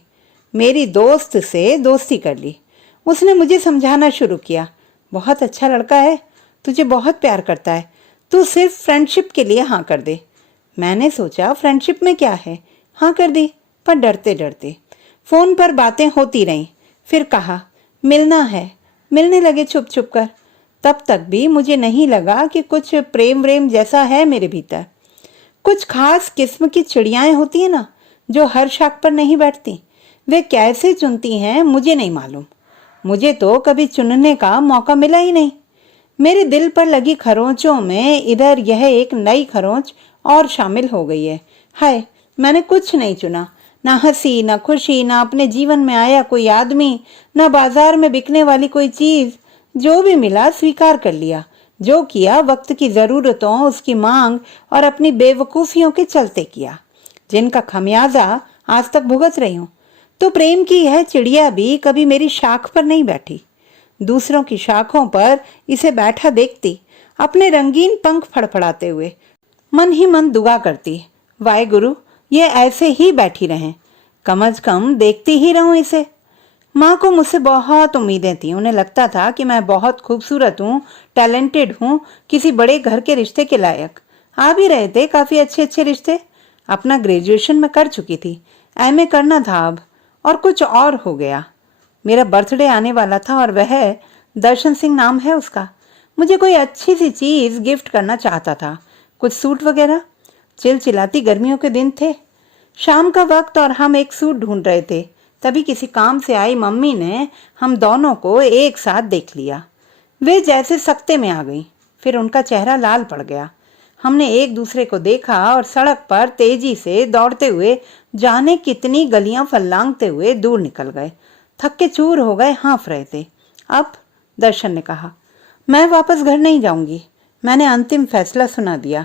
मेरी दोस्त से दोस्ती कर ली। उसने मुझे समझाना शुरू किया, बहुत अच्छा लड़का है, तुझे बहुत प्यार करता है, तू सिर्फ फ्रेंडशिप के लिए हाँ कर दे। मैंने सोचा फ्रेंडशिप में क्या है, हाँ कर दी, पर डरते डरते। फोन पर बातें होती रहीं। फिर कहा मिलना है, मिलने लगे छुप छुप कर। तब तक भी मुझे नहीं लगा कि कुछ प्रेम व्रेम जैसा है मेरे भीतर। कुछ खास किस्म की चिड़ियाएं होती हैं ना, जो हर शाख पर नहीं बैठती। वे कैसे चुनती हैं मुझे नहीं मालूम। मुझे तो कभी चुनने का मौका मिला ही नहीं। मेरे दिल पर लगी खरोंचों में इधर यह एक नई खरोंच और शामिल हो गई है। हाय, मैंने कुछ नहीं चुना, ना हंसी, ना खुशी, ना अपने जीवन में आया कोई आदमी, ना बाजार में बिकने वाली कोई चीज। जो भी मिला स्वीकार कर लिया। जो किया वक्त की जरूरतों, उसकी मांग और अपनी बेवकूफियों के चलते किया, जिनका खमियाजा आज तक भुगत रही हूं। तो प्रेम की यह चिड़िया भी कभी मेरी शाख पर नहीं बैठी। दूसरों की शाखों पर इसे बैठा देखती, अपने रंगीन पंख फड़फड़ाते हुए मन ही मन दुआ करती, वाहे गुरु, ये ऐसे ही बैठी रहें, कम से कम देखती ही रहूं इसे। माँ को मुझसे बहुत उम्मीदें थी। उन्हें लगता था कि मैं बहुत खूबसूरत हूँ, टैलेंटेड हूँ, किसी बड़े घर के रिश्ते के लायक। आ भी रहे थे काफ़ी अच्छे अच्छे रिश्ते। अपना ग्रेजुएशन में कर चुकी थी, एमए करना था अब, और कुछ और हो गया। मेरा बर्थडे आने वाला था और वह, दर्शन सिंह नाम है उसका, मुझे कोई अच्छी सी चीज़ गिफ्ट करना चाहता था, कुछ सूट वगैरह। चिलचिलाती गर्मियों के दिन थे, शाम का वक्त, और हम एक सूट ढूंढ रहे थे। तभी किसी काम से आई मम्मी ने हम दोनों को एक साथ देख लिया। वे जैसे सकते में आ गई। फिर उनका चेहरा लाल पड़ गया। हमने एक दूसरे को देखा और सड़क पर तेजी से दौड़ते हुए जाने कितनी गलियां फल्लांगते हुए दूर निकल गए। थक के चूर हो गए, हाँफ रहे थे। अब दर्शन ने कहा, मैं वापस घर नहीं जाऊंगी। मैंने अंतिम फैसला सुना दिया।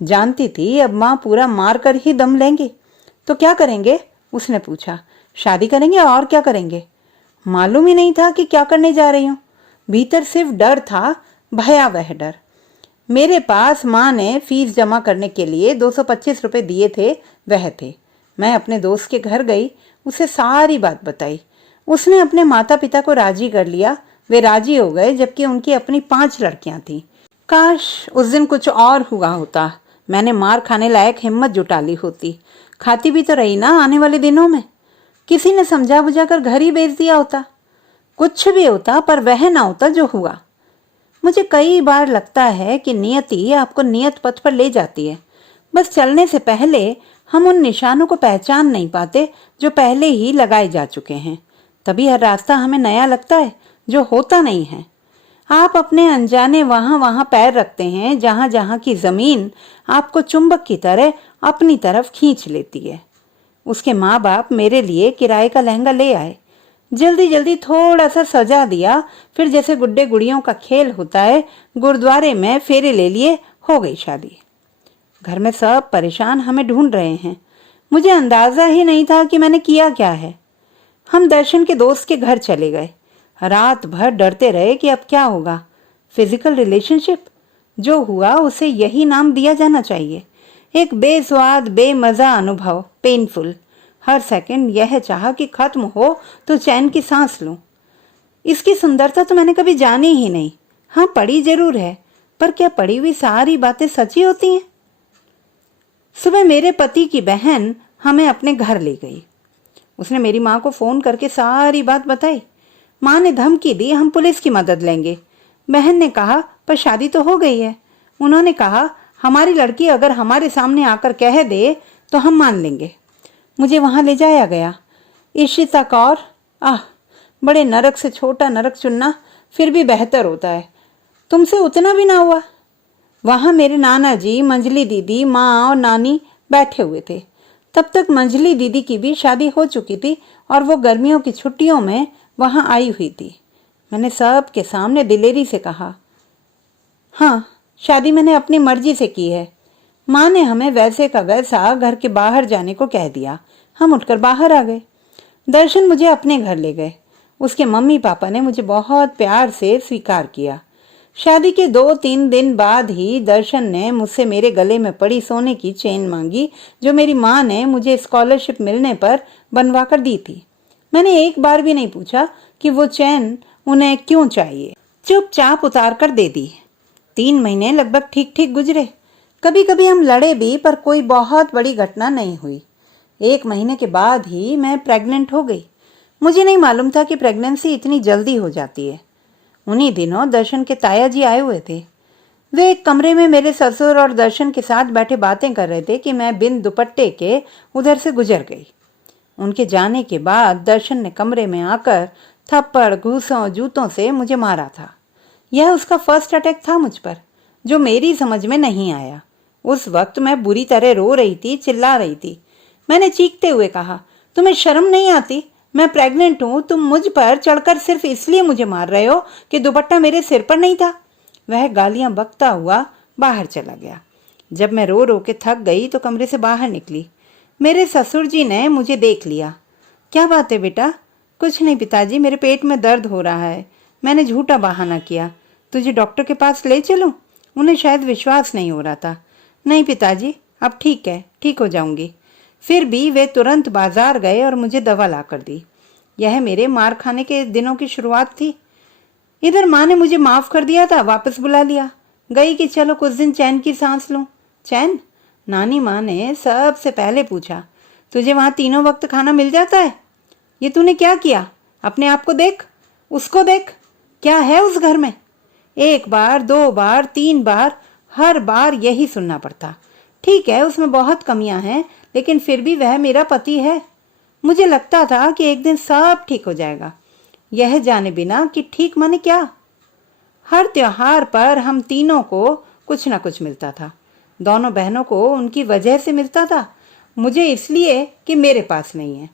जानती थी अब माँ पूरा मार कर ही दम लेंगे। तो क्या करेंगे? उसने पूछा। शादी करेंगे और क्या करेंगे? मालूम ही नहीं था कि क्या करने जा रही हूँ। भीतर सिर्फ डर था, भयावह डर। मेरे पास माँ ने फीस जमा करने के लिए 225 रुपये दिए थे, वह थे। मैं अपने दोस्त के घर गई, उसे सारी बात बताई। उसने अपने माता पिता को राजी कर लिया। वे राजी हो गए, जबकि उनकी अपनी 5 लड़कियां थीं। काश उस दिन कुछ और हुआ होता। मैंने मार खाने लायक हिम्मत जुटा ली होती। खाती भी तो रही ना आने वाले दिनों में। किसी ने समझा बुझा कर घर ही बेच दिया होता। कुछ भी होता, पर वह ना होता जो हुआ। मुझे कई बार लगता है कि नियति आपको नियत पथ पर ले जाती है। बस चलने से पहले हम उन निशानों को पहचान नहीं पाते जो पहले ही लगाए जा चुके हैं। तभी हर रास्ता हमें नया लगता है, जो होता नहीं है। आप अपने अनजाने वहां वहां पैर रखते हैं जहां जहां की जमीन आपको चुंबक की तरह अपनी तरफ खींच लेती है। उसके माँ बाप मेरे लिए किराए का लहंगा ले आए। जल्दी जल्दी थोड़ा सा सजा दिया, फिर जैसे गुड्डे गुड़ियों का खेल होता है, गुरुद्वारे में फेरे ले लिए, हो गई शादी। घर में सब परेशान हमें ढूंढ रहे हैं। मुझे अंदाजा ही नहीं था कि मैंने किया क्या है। हम दर्शन के दोस्त के घर चले गए। रात भर डरते रहे कि अब क्या होगा। Physical relationship? जो हुआ उसे यही नाम दिया जाना चाहिए। एक बेस्वाद बेमजा अनुभव, पेनफुल। हर सेकंड यह चाहा कि खत्म हो तो चैन की सांस लूं। इसकी सुंदरता तो मैंने कभी जानी ही नहीं। हाँ, पढ़ी जरूर है, पर क्या पढ़ी हुई सारी बातें सच्ची होती हैं? सुबह मेरे पति की बहन हमें अपने घर ले गई। उसने मेरी माँ को फोन करके सारी बात बताई। माँ ने धमकी दी, हम पुलिस की मदद लेंगे। बहन ने कहा, पर शादी तो हो गई है। उन्होंने कहा, हमारी लड़की अगर हमारे सामने आकर कह दे तो हम मान लेंगे। मुझे वहां ले जाया गया। इशिता कौर, बड़े नरक से छोटा नरक चुनना फिर भी बेहतर होता है। तुमसे उतना भी ना हुआ। वहां मेरे नाना जी, मंजली दीदी, माँ और नानी बैठे हुए थे। तब तक मंजली दीदी की भी शादी हो चुकी थी और वो गर्मियों की छुट्टियों में वहां आई हुई थी। मैंने सब के सामने दिलेरी से कहा, हाँ, शादी मैंने अपनी मर्जी से की है। माँ ने हमें वैसे का वैसा घर के बाहर जाने को कह दिया। हम उठकर बाहर आ गए। दर्शन मुझे अपने घर ले गए। उसके मम्मी पापा ने मुझे बहुत प्यार से स्वीकार किया। शादी के 2-3 दिन बाद ही दर्शन ने मुझसे मेरे गले में पड़ी सोने की चेन मांगी, जो मेरी माँ ने मुझे स्कॉलरशिप मिलने पर बनवा कर दी थी। मैंने एक बार भी नहीं पूछा कि वो चैन उन्हें क्यों चाहिए। चुपचाप उतार कर दे दी। 3 महीने लगभग ठीक ठीक गुजरे। कभी कभी हम लड़े भी, पर कोई बहुत बड़ी घटना नहीं हुई। 1 महीने के बाद ही मैं प्रेग्नेंट हो गई। मुझे नहीं मालूम था कि प्रेगनेंसी इतनी जल्दी हो जाती है। उन्हीं दिनों दर्शन के ताया जी आए हुए थे। वे एक कमरे में मेरे ससुर और दर्शन के साथ बैठे बातें कर रहे थे कि मैं बिन दुपट्टे के उधर से गुजर गई। उनके जाने के बाद दर्शन ने कमरे में आकर थप्पड़, घूसों, जूतों से मुझे मारा था। यह उसका फर्स्ट अटैक था मुझ पर, जो मेरी समझ में नहीं आया। उस वक्त मैं बुरी तरह रो रही थी, चिल्ला रही थी। मैंने चीखते हुए कहा, तुम्हें शर्म नहीं आती? मैं प्रेग्नेंट हूं। तुम मुझ पर चढ़कर सिर्फ इसलिए मुझे मार रहे हो कि दुपट्टा मेरे सिर पर नहीं था। वह गालियां बकता हुआ बाहर चला गया। जब मैं रो रो के थक गई तो कमरे से बाहर निकली। मेरे ससुर जी ने मुझे देख लिया। क्या बात है बेटा? कुछ नहीं पिताजी, मेरे पेट में दर्द हो रहा है। मैंने झूठा बहाना किया। तुझे डॉक्टर के पास ले चलूं? उन्हें शायद विश्वास नहीं हो रहा था। नहीं पिताजी, अब ठीक है, ठीक हो जाऊंगी। फिर भी वे तुरंत बाजार गए और मुझे दवा ला कर दी। यह मेरे मार खाने के दिनों की शुरुआत थी। इधर माँ ने मुझे माफ कर दिया था, वापस बुला लिया। गई कि चलो कुछ दिन चैन की सांस लूं। चैन? नानी माँ ने सबसे पहले पूछा, तुझे वहां 3 वक्त खाना मिल जाता है? ये तूने क्या किया? अपने आप को देख, उसको देख, क्या है उस घर में? 1 बार, 2 बार, 3 बार, हर बार यही सुनना पड़ता। ठीक है, उसमें बहुत कमियां हैं, लेकिन फिर भी वह मेरा पति है। मुझे लगता था कि एक दिन सब ठीक हो जाएगा, यह जाने बिना कि ठीक माने क्या। हर त्योहार पर हम तीनों को कुछ ना कुछ मिलता था। दोनों बहनों को उनकी वजह से मिलता था, मुझे इसलिए कि मेरे पास नहीं है।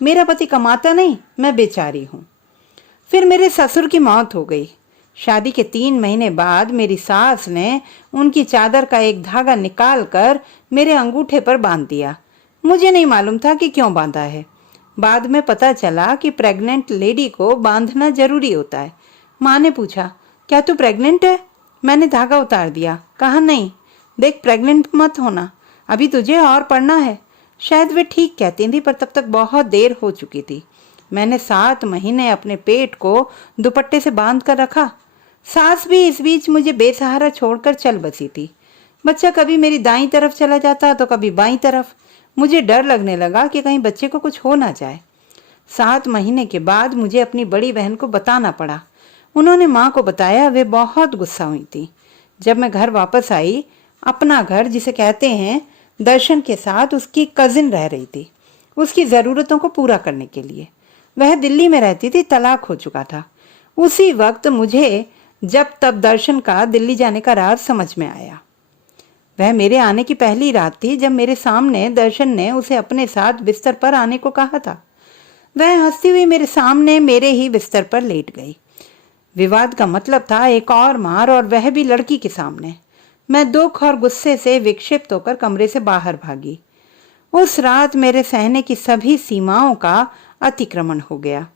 मेरा पति कमाता नहीं, मैं बेचारी हूँ। फिर मेरे ससुर की मौत हो गई। शादी के 3 महीने बाद मेरी सास ने उनकी चादर का एक धागा निकाल कर मेरे अंगूठे पर बांध दिया। मुझे नहीं मालूम था कि क्यों बांधा है। बाद में पता चला कि प्रेग्नेंट लेडी को बांधना जरूरी होता है। माँ ने पूछा, क्या तू प्रेग्नेंट है? मैंने धागा उतार दिया, कहा नहीं, देख प्रेग्नेंट मत होना, अभी तुझे और पढ़ना है। शायद वे ठीक कहती थी, पर तब तक बहुत देर हो चुकी थी। मैंने 7 महीने अपने पेट को दुपट्टे से बांध कर रखा। सास भी इस बीच मुझे बेसहारा छोड़कर चल बसी थी। बच्चा कभी मेरी दाईं तरफ चला जाता तो कभी बाईं तरफ। मुझे डर लगने लगा कि कहीं बच्चे को कुछ हो ना जाए। 7 महीने के बाद मुझे अपनी बड़ी बहन को बताना पड़ा। उन्होंने माँ को बताया। वे बहुत गुस्सा हुई थी। जब मैं घर वापस आई, अपना घर जिसे कहते हैं, दर्शन के साथ उसकी कजिन रह रही थी, उसकी ज़रूरतों को पूरा करने के लिए। वह दिल्ली में रहती थी, तलाक हो चुका था। उसी वक्त मुझे जब तब दर्शन का दिल्ली जाने का राज समझ में आया। वह मेरे आने की पहली रात थी जब मेरे सामने दर्शन ने उसे अपने साथ बिस्तर पर आने को कहा था। वह हंसती हुई मेरे सामने मेरे ही बिस्तर पर लेट गई। विवाद का मतलब था एक और मार, और वह भी लड़की के सामने। मैं दुख और गुस्से से विक्षिप्त होकर कमरे से बाहर भागी। उस रात मेरे सहने की सभी सीमाओं का अतिक्रमण हो गया।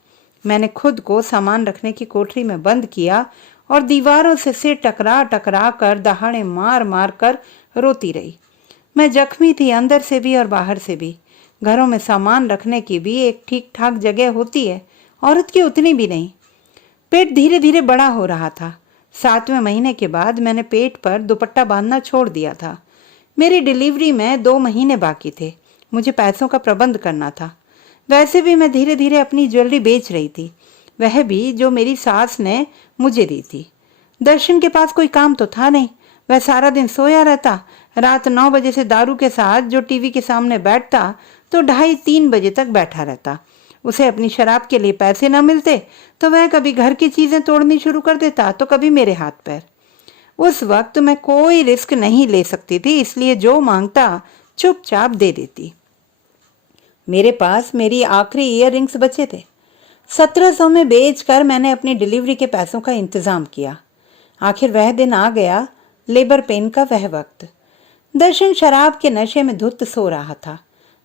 मैंने खुद को सामान रखने की कोठरी में बंद किया और दीवारों से सिर टकरा टकरा कर दहाड़े मार मार कर रोती रही। मैं जख्मी थी, अंदर से भी और बाहर से भी। घरों में सामान रखने की भी एक ठीक ठाक जगह होती है, औरत की उतनी भी नहीं। पेट धीरे धीरे बड़ा हो रहा था। 7वें महीने के बाद मैंने पेट पर दुपट्टा बांधना छोड़ दिया था। मेरी डिलीवरी में 2 महीने बाकी थे। मुझे पैसों का प्रबंध करना था। वैसे भी मैं धीरे धीरे अपनी ज्वेलरी बेच रही थी, वह भी जो मेरी सास ने मुझे दी थी। दर्शन के पास कोई काम तो था नहीं। वह सारा दिन सोया रहता। रात 9 बजे से दारू के साथ जो टीवी के सामने बैठता तो 2:30-3 बजे तक बैठा रहता। उसे अपनी शराब के लिए पैसे न मिलते तो वह कभी घर की चीजें तोड़नी शुरू कर देता तो कभी मेरे हाथ पैर। उस वक्त मैं कोई रिस्क नहीं ले सकती थी, इसलिए जो मांगता चुपचाप दे देती। मेरे पास मेरी आखिरी ईयररिंग्स बचे थे। 1700 में बेचकर मैंने अपनी डिलीवरी के पैसों का इंतजाम किया। आखिर वह दिन आ गया, लेबर पेन का वह वक्त। दर्शन शराब के नशे में धुत सो रहा था।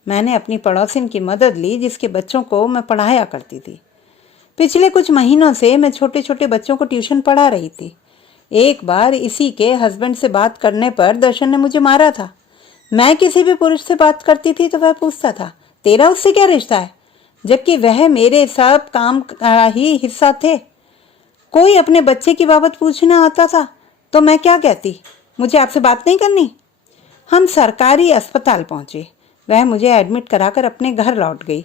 मैंने अपनी पड़ोसिन की मदद ली जिसके बच्चों को मैं पढ़ाया करती थी। पिछले कुछ महीनों से मैं छोटे छोटे बच्चों को ट्यूशन पढ़ा रही थी। एक बार इसी के हस्बैंड से बात करने पर दर्शन ने मुझे मारा था। मैं किसी भी पुरुष से बात करती थी तो वह पूछता था, तेरा उससे क्या रिश्ता है, जबकि वह मेरे सब काम का ही हिस्सा थे। कोई अपने बच्चे की बाबत पूछना आता था तो मैं क्या कहती, मुझे आपसे बात नहीं करनी। हम सरकारी अस्पताल पहुंचे। वह मुझे एडमिट कराकर अपने घर लौट गई।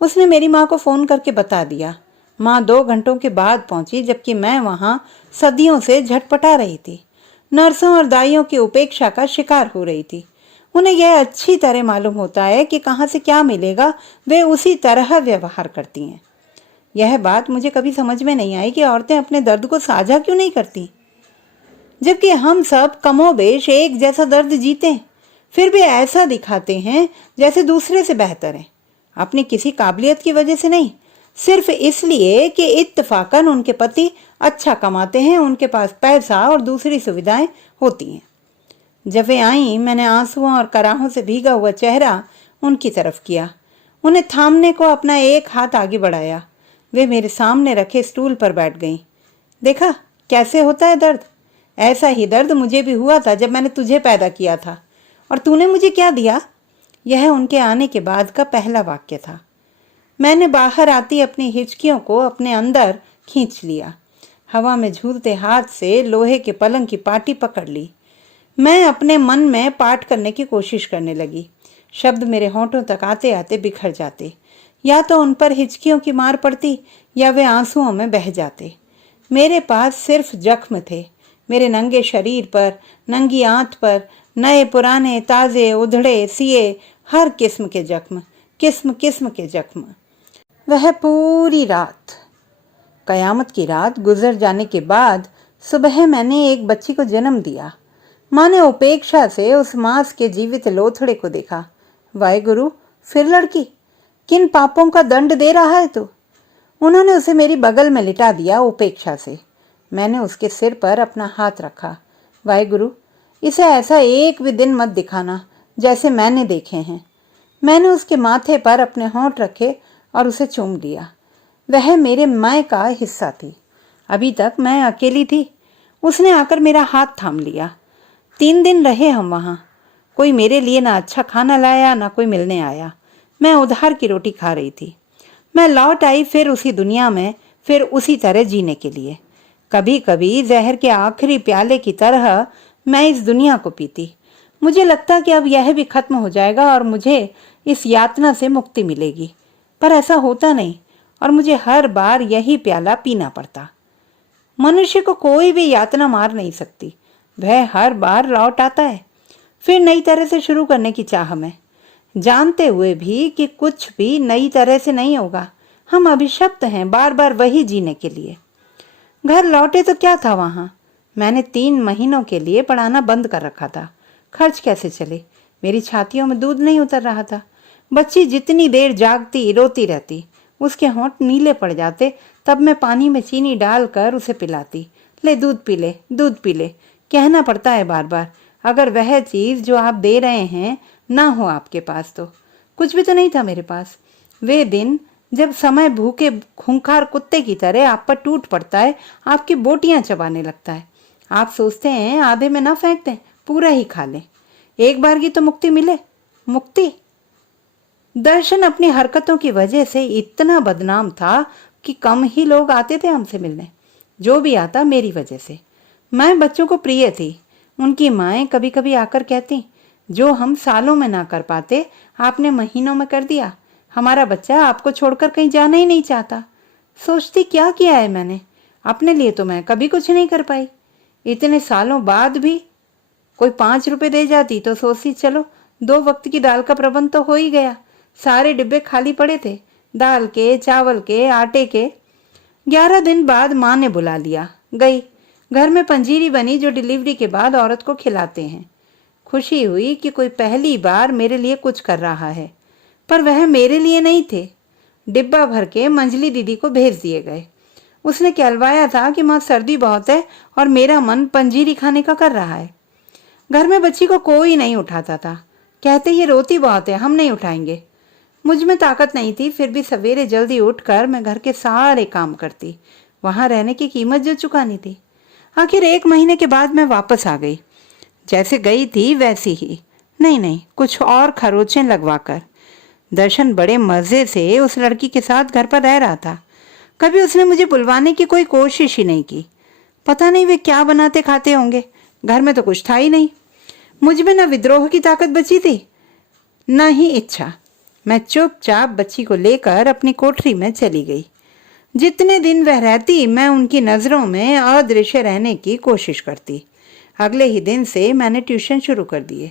उसने मेरी माँ को फ़ोन करके बता दिया। माँ 2 घंटों के बाद पहुंची, जबकि मैं वहाँ सदियों से झटपटा रही थी। नर्सों और दाइयों की उपेक्षा का शिकार हो रही थी। उन्हें यह अच्छी तरह मालूम होता है कि कहाँ से क्या मिलेगा, वे उसी तरह व्यवहार करती हैं। यह बात मुझे कभी समझ में नहीं आई कि औरतें अपने दर्द को साझा क्यों नहीं करती, जबकि हम सब कमोबेश एक जैसा दर्द जीते हैं, फिर भी ऐसा दिखाते हैं जैसे दूसरे से बेहतर हैं। अपनी किसी काबिलियत की वजह से नहीं, सिर्फ इसलिए कि इत्तफाकन उनके पति अच्छा कमाते हैं, उनके पास पैसा और दूसरी सुविधाएं होती हैं। जब वे आईं, मैंने आंसुओं और कराहों से भीगा हुआ चेहरा उनकी तरफ किया। उन्हें थामने को अपना एक हाथ आगे बढ़ाया। वे मेरे सामने रखे स्टूल पर बैठ गईं। देखा कैसे होता है दर्द? ऐसा ही दर्द मुझे भी हुआ था जब मैंने तुझे पैदा किया था, और तूने मुझे क्या दिया? यह उनके आने के बाद का पहला वाक्य था। मैंने बाहर आती अपनी हिचकियों को अपने अंदर खींच लिया। हवा में झूलते हाथ से लोहे के पलंग की पाटी पकड़ ली। मैं अपने मन में पाठ करने की कोशिश करने लगी। शब्द मेरे होंठों तक आते आते बिखर जाते। या तो उन पर हिचकियों की मार पड़ती या वे आंसुओं में बह जाते। मेरे पास सिर्फ जख्म थे। मेरे नंगे शरीर पर, नंगी आंत पर, नए पुराने ताज़े उधड़े सिए हर किस्म के जख्म। किस्म किस्म के जख्म। वह पूरी रात, कयामत की रात गुजर जाने के बाद सुबह मैंने एक बच्ची को जन्म दिया। माँ ने उपेक्षा से उस मांस के जीवित लोथड़े को देखा। वाहेगुरु, फिर लड़की, किन पापों का दंड दे रहा है तू? उन्होंने उसे मेरी बगल में लिटा दिया उपेक्षा से। मैंने उसके सिर पर अपना हाथ रखा। वाहेगुरु, इसे ऐसा एक भी दिन मत दिखाना जैसे मैंने देखे हैं। मैंने उसके माथे पर अपने होंठ रखे और उसे चूम लिया। वह मेरे मैं का हिस्सा थी। अभी तक मैं अकेली थी। उसने आकर मेरा हाथ थाम लिया। 3 दिन रहे हम वहाँ। कोई मेरे लिए ना अच्छा खाना लाया, ना कोई मिलने आया। मैं उधार की रोटी खा रही थी। मैं लौट आई फिर उसी दुनिया में, फिर उसी तरह जीने के लिए। कभी कभी जहर के आखिरी प्याले की तरह मैं इस दुनिया को पीती। मुझे लगता कि अब यह भी खत्म हो जाएगा और मुझे इस यातना से मुक्ति मिलेगी, पर ऐसा होता नहीं और मुझे हर बार यही प्याला पीना पड़ता। मनुष्य को कोई भी यातना मार नहीं सकती। वह हर बार लौट आता है, फिर नई तरह से शुरू करने की चाह में, जानते हुए भी कि कुछ भी नई तरह से नहीं होगा। हम अभिशप्त हैं बार बार वही जीने के लिए। घर लौटे तो क्या था वहां? मैंने 3 महीनों के लिए पढ़ाना बंद कर रखा था। खर्च कैसे चले? मेरी छातियों में दूध नहीं उतर रहा था। बच्ची जितनी देर जागती रोती रहती, उसके होंठ नीले पड़ जाते, तब मैं पानी में चीनी डालकर उसे पिलाती। ले दूध पी ले, दूध पी ले, कहना पड़ता है बार बार। अगर वह चीज जो आप दे रहे हैं ना हो आपके पास तो। कुछ भी तो नहीं था मेरे पास। वे दिन जब समय भूखे खूंखार कुत्ते की तरह आप पर टूट पड़ता है, आपकी बोटियां चबाने लगता है। आप सोचते हैं आधे में ना फेंक दें, पूरा ही खा लें, एक बार की तो मुक्ति मिले। मुक्ति? दर्शन अपनी हरकतों की वजह से इतना बदनाम था कि कम ही लोग आते थे हमसे मिलने। जो भी आता मेरी वजह से। मैं बच्चों को प्रिय थी। उनकी माएँ कभी कभी आकर कहती, जो हम सालों में ना कर पाते आपने महीनों में कर दिया। हमारा बच्चा आपको छोड़कर कहीं जाना ही नहीं चाहता। सोचती क्या किया है मैंने? अपने लिए तो मैं कभी कुछ नहीं कर पाई। इतने सालों बाद भी कोई 5 रुपए दे जाती तो सोचती चलो 2 वक्त की दाल का प्रबंध तो हो ही गया। सारे डिब्बे खाली पड़े थे, दाल के, चावल के, आटे के। 11 दिन बाद माँ ने बुला लिया। गई। घर में पंजीरी बनी जो डिलीवरी के बाद औरत को खिलाते हैं। खुशी हुई कि कोई पहली बार मेरे लिए कुछ कर रहा है, पर वह मेरे लिए नहीं थे। डिब्बा भर के मंजली दीदी को भेज दिए गए। उसने कहलवाया था कि माँ सर्दी बहुत है और मेरा मन पंजीरी खाने का कर रहा है। घर में बच्ची को कोई नहीं उठाता था। कहते ये रोती बहुत है, हम नहीं उठाएंगे। मुझ में ताकत नहीं थी, फिर भी सवेरे जल्दी उठकर मैं घर के सारे काम करती। वहां रहने की कीमत जो चुकानी थी। आखिर 1 महीने के बाद मैं वापस आ गई। जैसे गई थी वैसी ही। नहीं, कुछ और खरोचें लगवाकर। दर्शन बड़े मजे से उस लड़की के साथ घर पर रह रहा था। कभी उसने मुझे बुलवाने की कोई कोशिश ही नहीं की। पता नहीं वे क्या बनाते खाते होंगे। घर में तो कुछ था ही नहीं। मुझ में न विद्रोह की ताकत बची थी, न ही इच्छा। मैं चुपचाप बच्ची को लेकर अपनी कोठरी में चली गई। जितने दिन वह रहती, मैं उनकी नज़रों में अदृश्य रहने की कोशिश करती। अगले ही दिन से मैंने ट्यूशन शुरू कर दिए।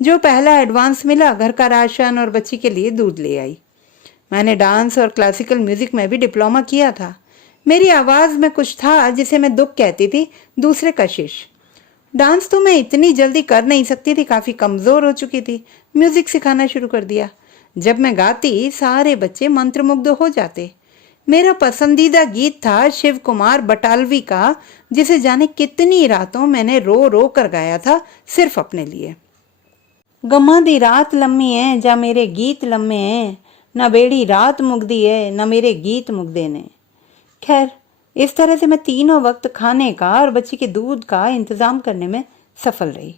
जो पहला एडवांस मिला, घर का राशन और बच्ची के लिए दूध ले आई। मैंने डांस और क्लासिकल म्यूजिक में भी डिप्लोमा किया था। मेरी आवाज़ में कुछ था जिसे मैं दुख कहती थी, दूसरे कशिश। डांस तो मैं इतनी जल्दी कर नहीं सकती थी, काफ़ी कमज़ोर हो चुकी थी। म्यूजिक सिखाना शुरू कर दिया। जब मैं गाती सारे बच्चे मंत्रमुग्ध हो जाते। मेरा पसंदीदा गीत था शिव कुमार बटालवी का, जिसे जाने कितनी रातों मैंने रो रो कर गाया था, सिर्फ अपने लिए। गम्मा दी रात लम्मी है जा मेरे गीत लम्मे हैं, न बेड़ी रात मुगदी है न मेरे गीत मुगदे ने। खैर, इस तरह से मैं तीनों वक्त खाने का और बच्ची के दूध का इंतजाम करने में सफल रही।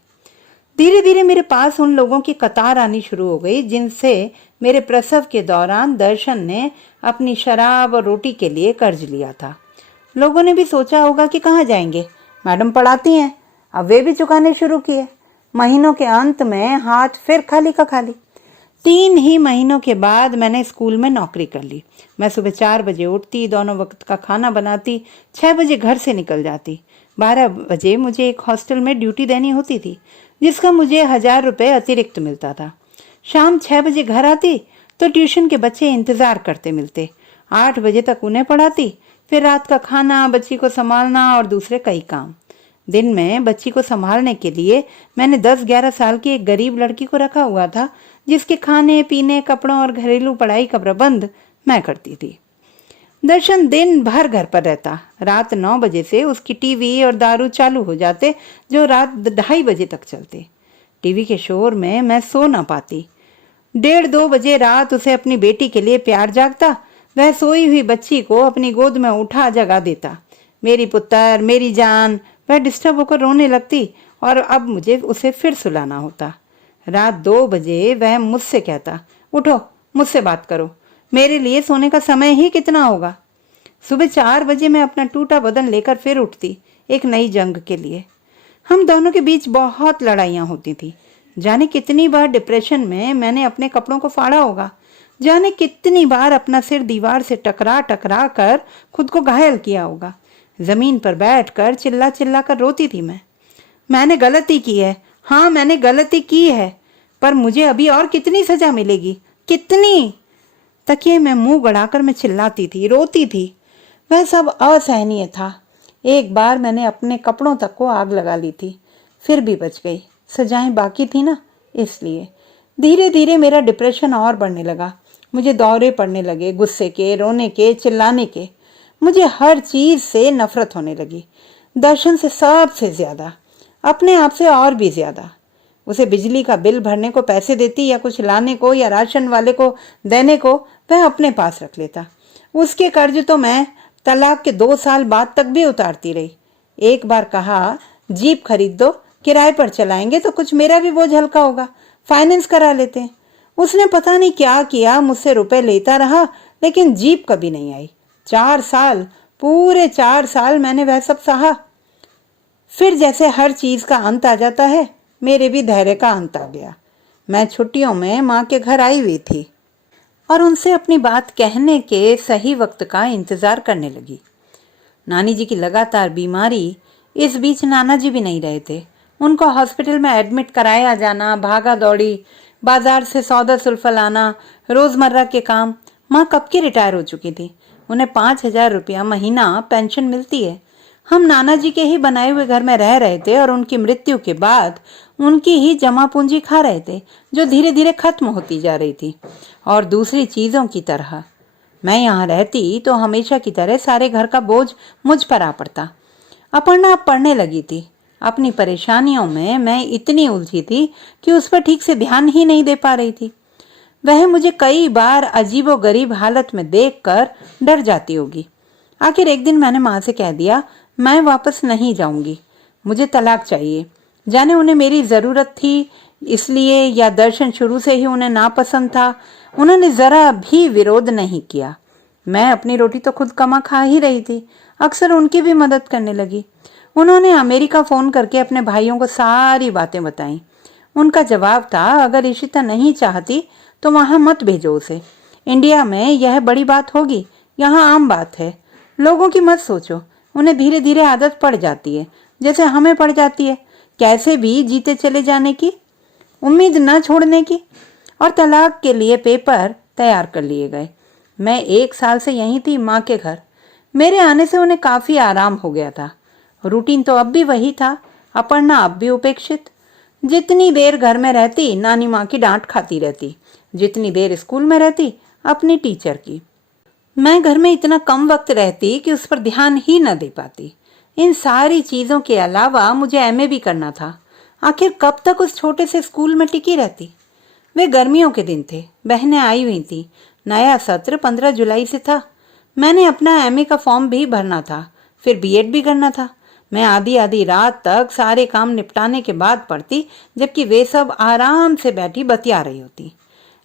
धीरे धीरे मेरे पास उन लोगों की कतार आनी शुरू हो गई जिनसे मेरे प्रसव के दौरान दर्शन ने अपनी शराब और रोटी के लिए कर्ज लिया था। लोगों ने भी सोचा होगा कि कहाँ जाएंगे, मैडम पढ़ाती हैं। अब वे भी चुकाने शुरू किए। महीनों के अंत में हाथ फिर खाली का खाली। 3 ही महीनों के बाद मैंने स्कूल में नौकरी कर ली। मैं सुबह 4 बजे उठती, दोनों वक्त का खाना बनाती, 6 बजे घर से निकल जाती। 12 बजे मुझे एक हॉस्टल में ड्यूटी देनी होती थी, जिसका मुझे 1000 रुपये अतिरिक्त मिलता था। शाम 6 बजे घर आती तो ट्यूशन के बच्चे इंतज़ार करते मिलते। 8 बजे तक उन्हें पढ़ाती, फिर रात का खाना, बच्ची को संभालना और दूसरे कई काम। दिन में बच्ची को संभालने के लिए मैंने 10-11 साल की एक गरीब लड़की को रखा हुआ था, जिसके खाने पीने, कपड़ों और घरेलू पढ़ाई का प्रबंध मैं करती थी। दर्शन दिन भर घर पर रहता। रात 9 बजे से उसकी टीवी और दारू चालू हो जाते, जो रात 2:30 बजे तक चलते। टीवी के शोर में मैं सो ना पाती। 1:30-2 बजे रात उसे अपनी बेटी के लिए प्यार जागता। वह सोई हुई बच्ची को अपनी गोद में उठा जगा देता। मेरी पुत्र, मेरी जान। वह डिस्टर्ब होकर रोने लगती और अब मुझे उसे फिर सुलाना होता। रात 2 बजे वह मुझसे कहता, उठो, मुझसे बात करो, मेरे लिए सोने का समय ही कितना होगा। सुबह 4 बजे मैं अपना टूटा बदन लेकर फिर उठती, एक नई जंग के लिए। हम दोनों के बीच बहुत लड़ाइयाँ होती थी। जाने कितनी बार डिप्रेशन में मैंने अपने कपड़ों को फाड़ा होगा। जाने कितनी बार अपना सिर दीवार से टकरा टकरा कर खुद को घायल किया होगा। जमीन पर बैठकर चिल्ला चिल्ला कर रोती थी मैं। मैंने गलती की है, हाँ मैंने गलती की है, पर मुझे अभी और कितनी सजा मिलेगी, कितनी। तकिए में मुंह गड़ाकर मैं चिल्लाती थी, रोती थी। वह सब असहनीय था। एक बार मैंने अपने कपड़ों तक को आग लगा ली थी, फिर भी बच गई। सजाएं बाकी थी ना, इसलिए। धीरे धीरे मेरा डिप्रेशन और बढ़ने लगा। मुझे दौरे पड़ने लगे, गुस्से के, रोने के, चिल्लाने के। मुझे हर चीज से नफरत होने लगी। दर्शन से सबसे ज्यादा, अपने आप से और भी ज्यादा। उसे बिजली का बिल भरने को पैसे देती या कुछ लाने को या राशन वाले को देने को, वह अपने पास रख लेता। उसके कर्ज तो मैं तलाक के 2 साल बाद तक भी उतारती रही। एक बार कहा, जीप खरीद दो, किराए पर चलाएंगे तो कुछ मेरा भी बोझ हल्का होगा, फाइनेंस करा लेते हैं। उसने पता नहीं क्या किया, मुझसे रुपए लेता रहा, लेकिन जीप कभी नहीं आई। 4 साल, पूरे 4 साल मैंने वह सब सहा। फिर जैसे हर चीज का अंत आ जाता है, मेरे भी धैर्य का अंत आ गया। मैं छुट्टियों में माँ के घर आई हुई थी और उनसे अपनी बात कहने के सही वक्त का इंतजार करने लगी। नानी जी की लगातार बीमारी, इस बीच नाना जी भी नहीं रहे थे। उनको हॉस्पिटल में एडमिट कराया जाना, भागा दौड़ी, बाजार से सौदा सुल्फा लाना, रोजमर्रा के काम। माँ कब की रिटायर हो चुकी थी। उन्हें 5,000 रुपया महीना पेंशन मिलती है। हम नाना जी के ही बनाए हुए घर में रह रहे थे और उनकी मृत्यु के बाद उनकी ही जमा पूंजी खा रहे थे, जो धीरे धीरे खत्म होती जा रही थी। और दूसरी चीजों की तरह मैं यहाँ रहती तो हमेशा की तरह सारे घर का बोझ मुझ पर आ पड़ता। अपर्णा अब पढ़ने लगी थी। अपनी परेशानियों में मैं इतनी उलझी थी कि उस पर ठीक से ध्यान ही नहीं दे पा रही थी। वह मुझे कई बार अजीबोगरीब हालत में देखकर डर जाती होगी। आखिर एक दिन मैंने माँ से कह दिया, मैं वापस नहीं जाऊंगी, मुझे तलाक चाहिए। जाने उन्हें मेरी जरूरत थी इसलिए या दर्शन शुरू से ही उन्हें नापसंद था, उन्होंने जरा भी विरोध नहीं किया। मैं अपनी रोटी तो खुद कमा खा ही रही थी, अक्सर उनकी भी मदद करने लगी। उन्होंने अमेरिका फोन करके अपने भाइयों को सारी बातें बताईं। उनका जवाब था, अगर इशिता नहीं चाहती तो वहां मत भेजो उसे। इंडिया में यह बड़ी बात होगी, यहाँ आम बात है। लोगों की मत सोचो, उन्हें धीरे धीरे आदत पड़ जाती है, जैसे हमें पड़ जाती है, कैसे भी जीते चले जाने की, उम्मीद न छोड़ने की। और तलाक के लिए पेपर तैयार कर लिए गए। मैं 1 साल से यहीं थी, माँ के घर। मेरे आने से उन्हें काफी आराम हो गया था। रूटीन तो अब भी वही था। अपर्णा अब भी उपेक्षित। जितनी देर घर में रहती, नानी माँ की डांट खाती रहती। जितनी देर स्कूल में रहती, अपनी टीचर की। मैं घर में इतना कम वक्त रहती कि उस पर ध्यान ही न दे पाती। इन सारी चीजों के अलावा मुझे एमए भी करना था। आखिर कब तक उस छोटे से स्कूल में टिकी रहती। वे गर्मियों के दिन थे, बहनें आई हुई थी। नया सत्र 15 जुलाई से था। मैंने अपना एमए का फॉर्म भी भरना था, फिर बीएड भी करना था। मैं आधी आधी रात तक सारे काम निपटाने के बाद पढ़ती, जबकि वे सब आराम से बैठी बतिया रही होती।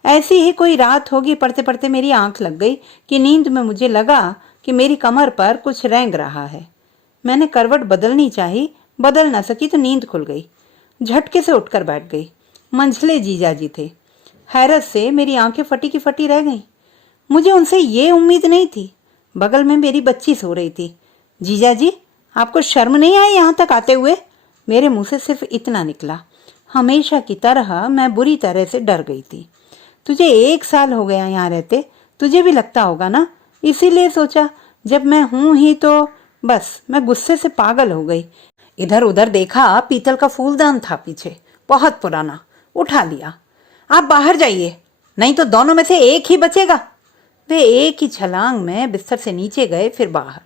ऐसी ही कोई रात होगी, पढ़ते पढ़ते मेरी आंख लग गई कि नींद में मुझे लगा कि मेरी कमर पर कुछ रेंग रहा है। मैंने करवट बदलनी चाही, बदल न सकी तो नींद खुल गई। झटके से उठकर बैठ गई। मंझले जीजाजी थे। हैरत से मेरी आंखें फटी की फटी रह गईं। मुझे उनसे ये उम्मीद नहीं थी। बगल में मेरी बच्ची सो रही थी। जीजाजी, आपको शर्म नहीं आई यहाँ तक आते हुए? मेरे मुंह से सिर्फ इतना निकला। हमेशा की तरह मैं बुरी तरह से डर गई थी। तुझे 1 साल हो गया यहाँ रहते, तुझे भी लगता होगा ना। इसीलिए सोचा जब मैं हूं ही तो। बस मैं गुस्से से पागल हो गई। इधर उधर देखा, पीतल का फूलदान था पीछे, बहुत पुराना। उठा लिया। आप बाहर जाइए, नहीं तो दोनों में से एक ही बचेगा। वे एक ही छलांग में बिस्तर से नीचे गए, फिर बाहर।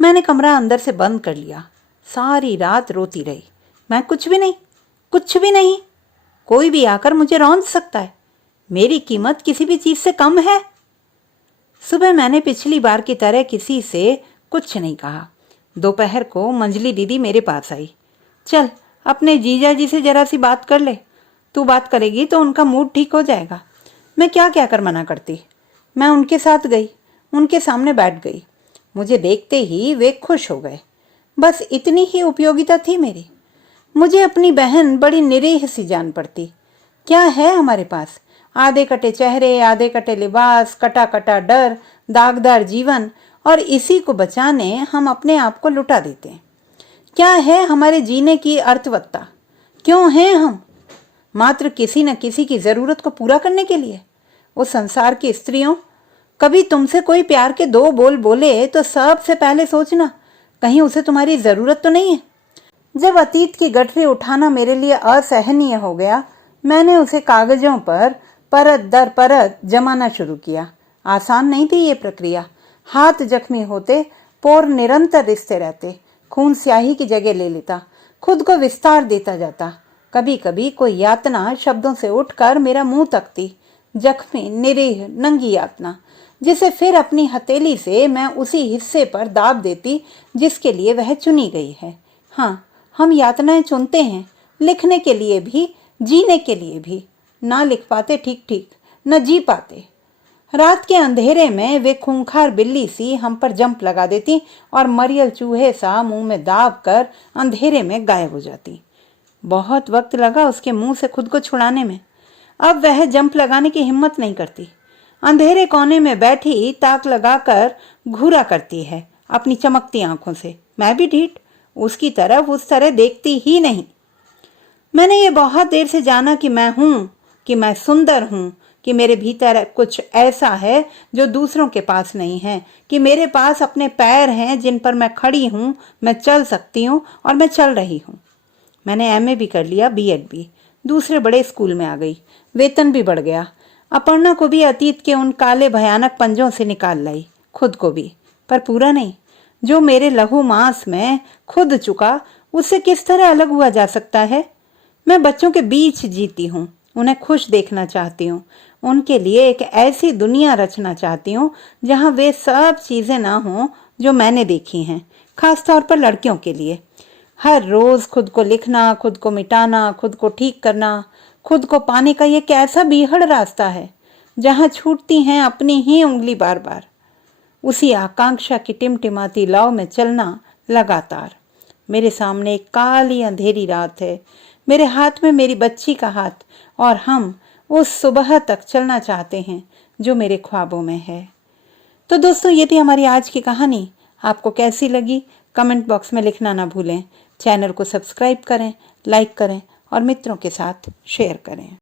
मैंने कमरा अंदर से बंद कर लिया। सारी रात रोती रही। मैं कुछ भी नहीं, कुछ भी नहीं। कोई भी आकर मुझे रौंद सकता है। मेरी कीमत किसी भी चीज से कम है। सुबह मैंने पिछली बार की तरह किसी से कुछ नहीं कहा। दोपहर को मंजली दीदी मेरे पास आई। चल अपने जीजा जी से जरा सी बात कर ले। तू बात करेगी तो उनका मूड ठीक हो जाएगा। मैं क्या क्या कर मना करती। मैं उनके साथ गई, उनके सामने बैठ गई। मुझे देखते ही वे खुश हो गए। बस इतनी ही उपयोगिता थी मेरी। मुझे अपनी बहन बड़ी निरीह सी जान पड़ती। क्या है हमारे पास? आधे कटे चेहरे, आधे कटे लिबास, कटा कटा डर, दागदार जीवन, और इसी को बचाने हम अपने आप को लुटा देते हैं। क्या है हमारे जीने की अर्थवत्ता? क्यों हैं हम? मात्र किसी न किसी की जरूरत को पूरा करने के लिए। वो संसार की स्त्रियों, कभी तुमसे कोई प्यार के 2 बोल बोले तो सबसे पहले सोचना कहीं उसे तुम्हारी जरूरत तो नहीं है। जब अतीत की गठरी उठाना मेरे लिए असहनीय हो गया, मैंने उसे कागजों पर परत दर परत जमाना शुरू किया। आसान नहीं थी ये प्रक्रिया। हाथ जख्मी होते, पोर निरंतर रिसते रहते, खून स्याही की जगह ले लेता, खुद को विस्तार देता जाता। कभी कभी कोई यातना शब्दों से उठकर मेरा मुंह तकती, जख्मी निरीह नंगी यातना, जिसे फिर अपनी हथेली से मैं उसी हिस्से पर दाब देती जिसके लिए वह चुनी गई है। हाँ, हम यातनाएं चुनते हैं, लिखने के लिए भी, जीने के लिए भी। ना लिख पाते ठीक ठीक, न जी पाते। रात के अंधेरे में वे खूंखार बिल्ली सी हम पर जंप लगा देती और मरियल चूहे सा मुंह में दाब कर अंधेरे में गायब हो जाती। बहुत वक्त लगा उसके मुंह से खुद को छुड़ाने में। अब वह जंप लगाने की हिम्मत नहीं करती। अंधेरे कोने में बैठी ताक लगाकर घूरा करती है अपनी चमकती आंखों से। मैं भी ढीठ, उसकी तरफ उस तरह देखती ही नहीं। मैंने ये बहुत देर से जाना कि मैं हूं, कि मैं सुंदर हूं, कि मेरे भीतर कुछ ऐसा है जो दूसरों के पास नहीं है, कि मेरे पास अपने पैर हैं जिन पर मैं खड़ी हूं, मैं चल सकती हूं और मैं चल रही हूं। मैंने एमए भी कर लिया, बीएड भी, दूसरे बड़े स्कूल में आ गई, वेतन भी बढ़ गया। अपर्णा को भी अतीत के उन काले भयानक पंजों से निकाल लाई, खुद को भी, पर पूरा नहीं। जो मेरे लहू मांस में खुद चुका, उससे किस तरह अलग हुआ जा सकता है? मैं बच्चों के बीच जीती हूँ, उन्हें खुश देखना चाहती हूँ, उनके लिए एक ऐसी दुनिया रचना चाहती हूँ जहाँ वे सब चीजें ना हों जो मैंने देखी हैं, खासतौर पर लड़कियों के लिए। हर रोज खुद को लिखना, खुद को मिटाना, खुद को ठीक करना, खुद को पाने का ये कैसा बीहड़ रास्ता है जहाँ छूटती हैं अपनी ही उंगली बार बार। उसी आकांक्षा की टिमटिमाती लौ में चलना लगातार। मेरे सामने एक काली अंधेरी रात है, मेरे हाथ में मेरी बच्ची का हाथ, और हम उस सुबह तक चलना चाहते हैं जो मेरे ख्वाबों में है। तो दोस्तों, ये थी हमारी आज की कहानी। आपको कैसी लगी कमेंट बॉक्स में लिखना ना भूलें। चैनल को सब्सक्राइब करें, लाइक करें और मित्रों के साथ शेयर करें।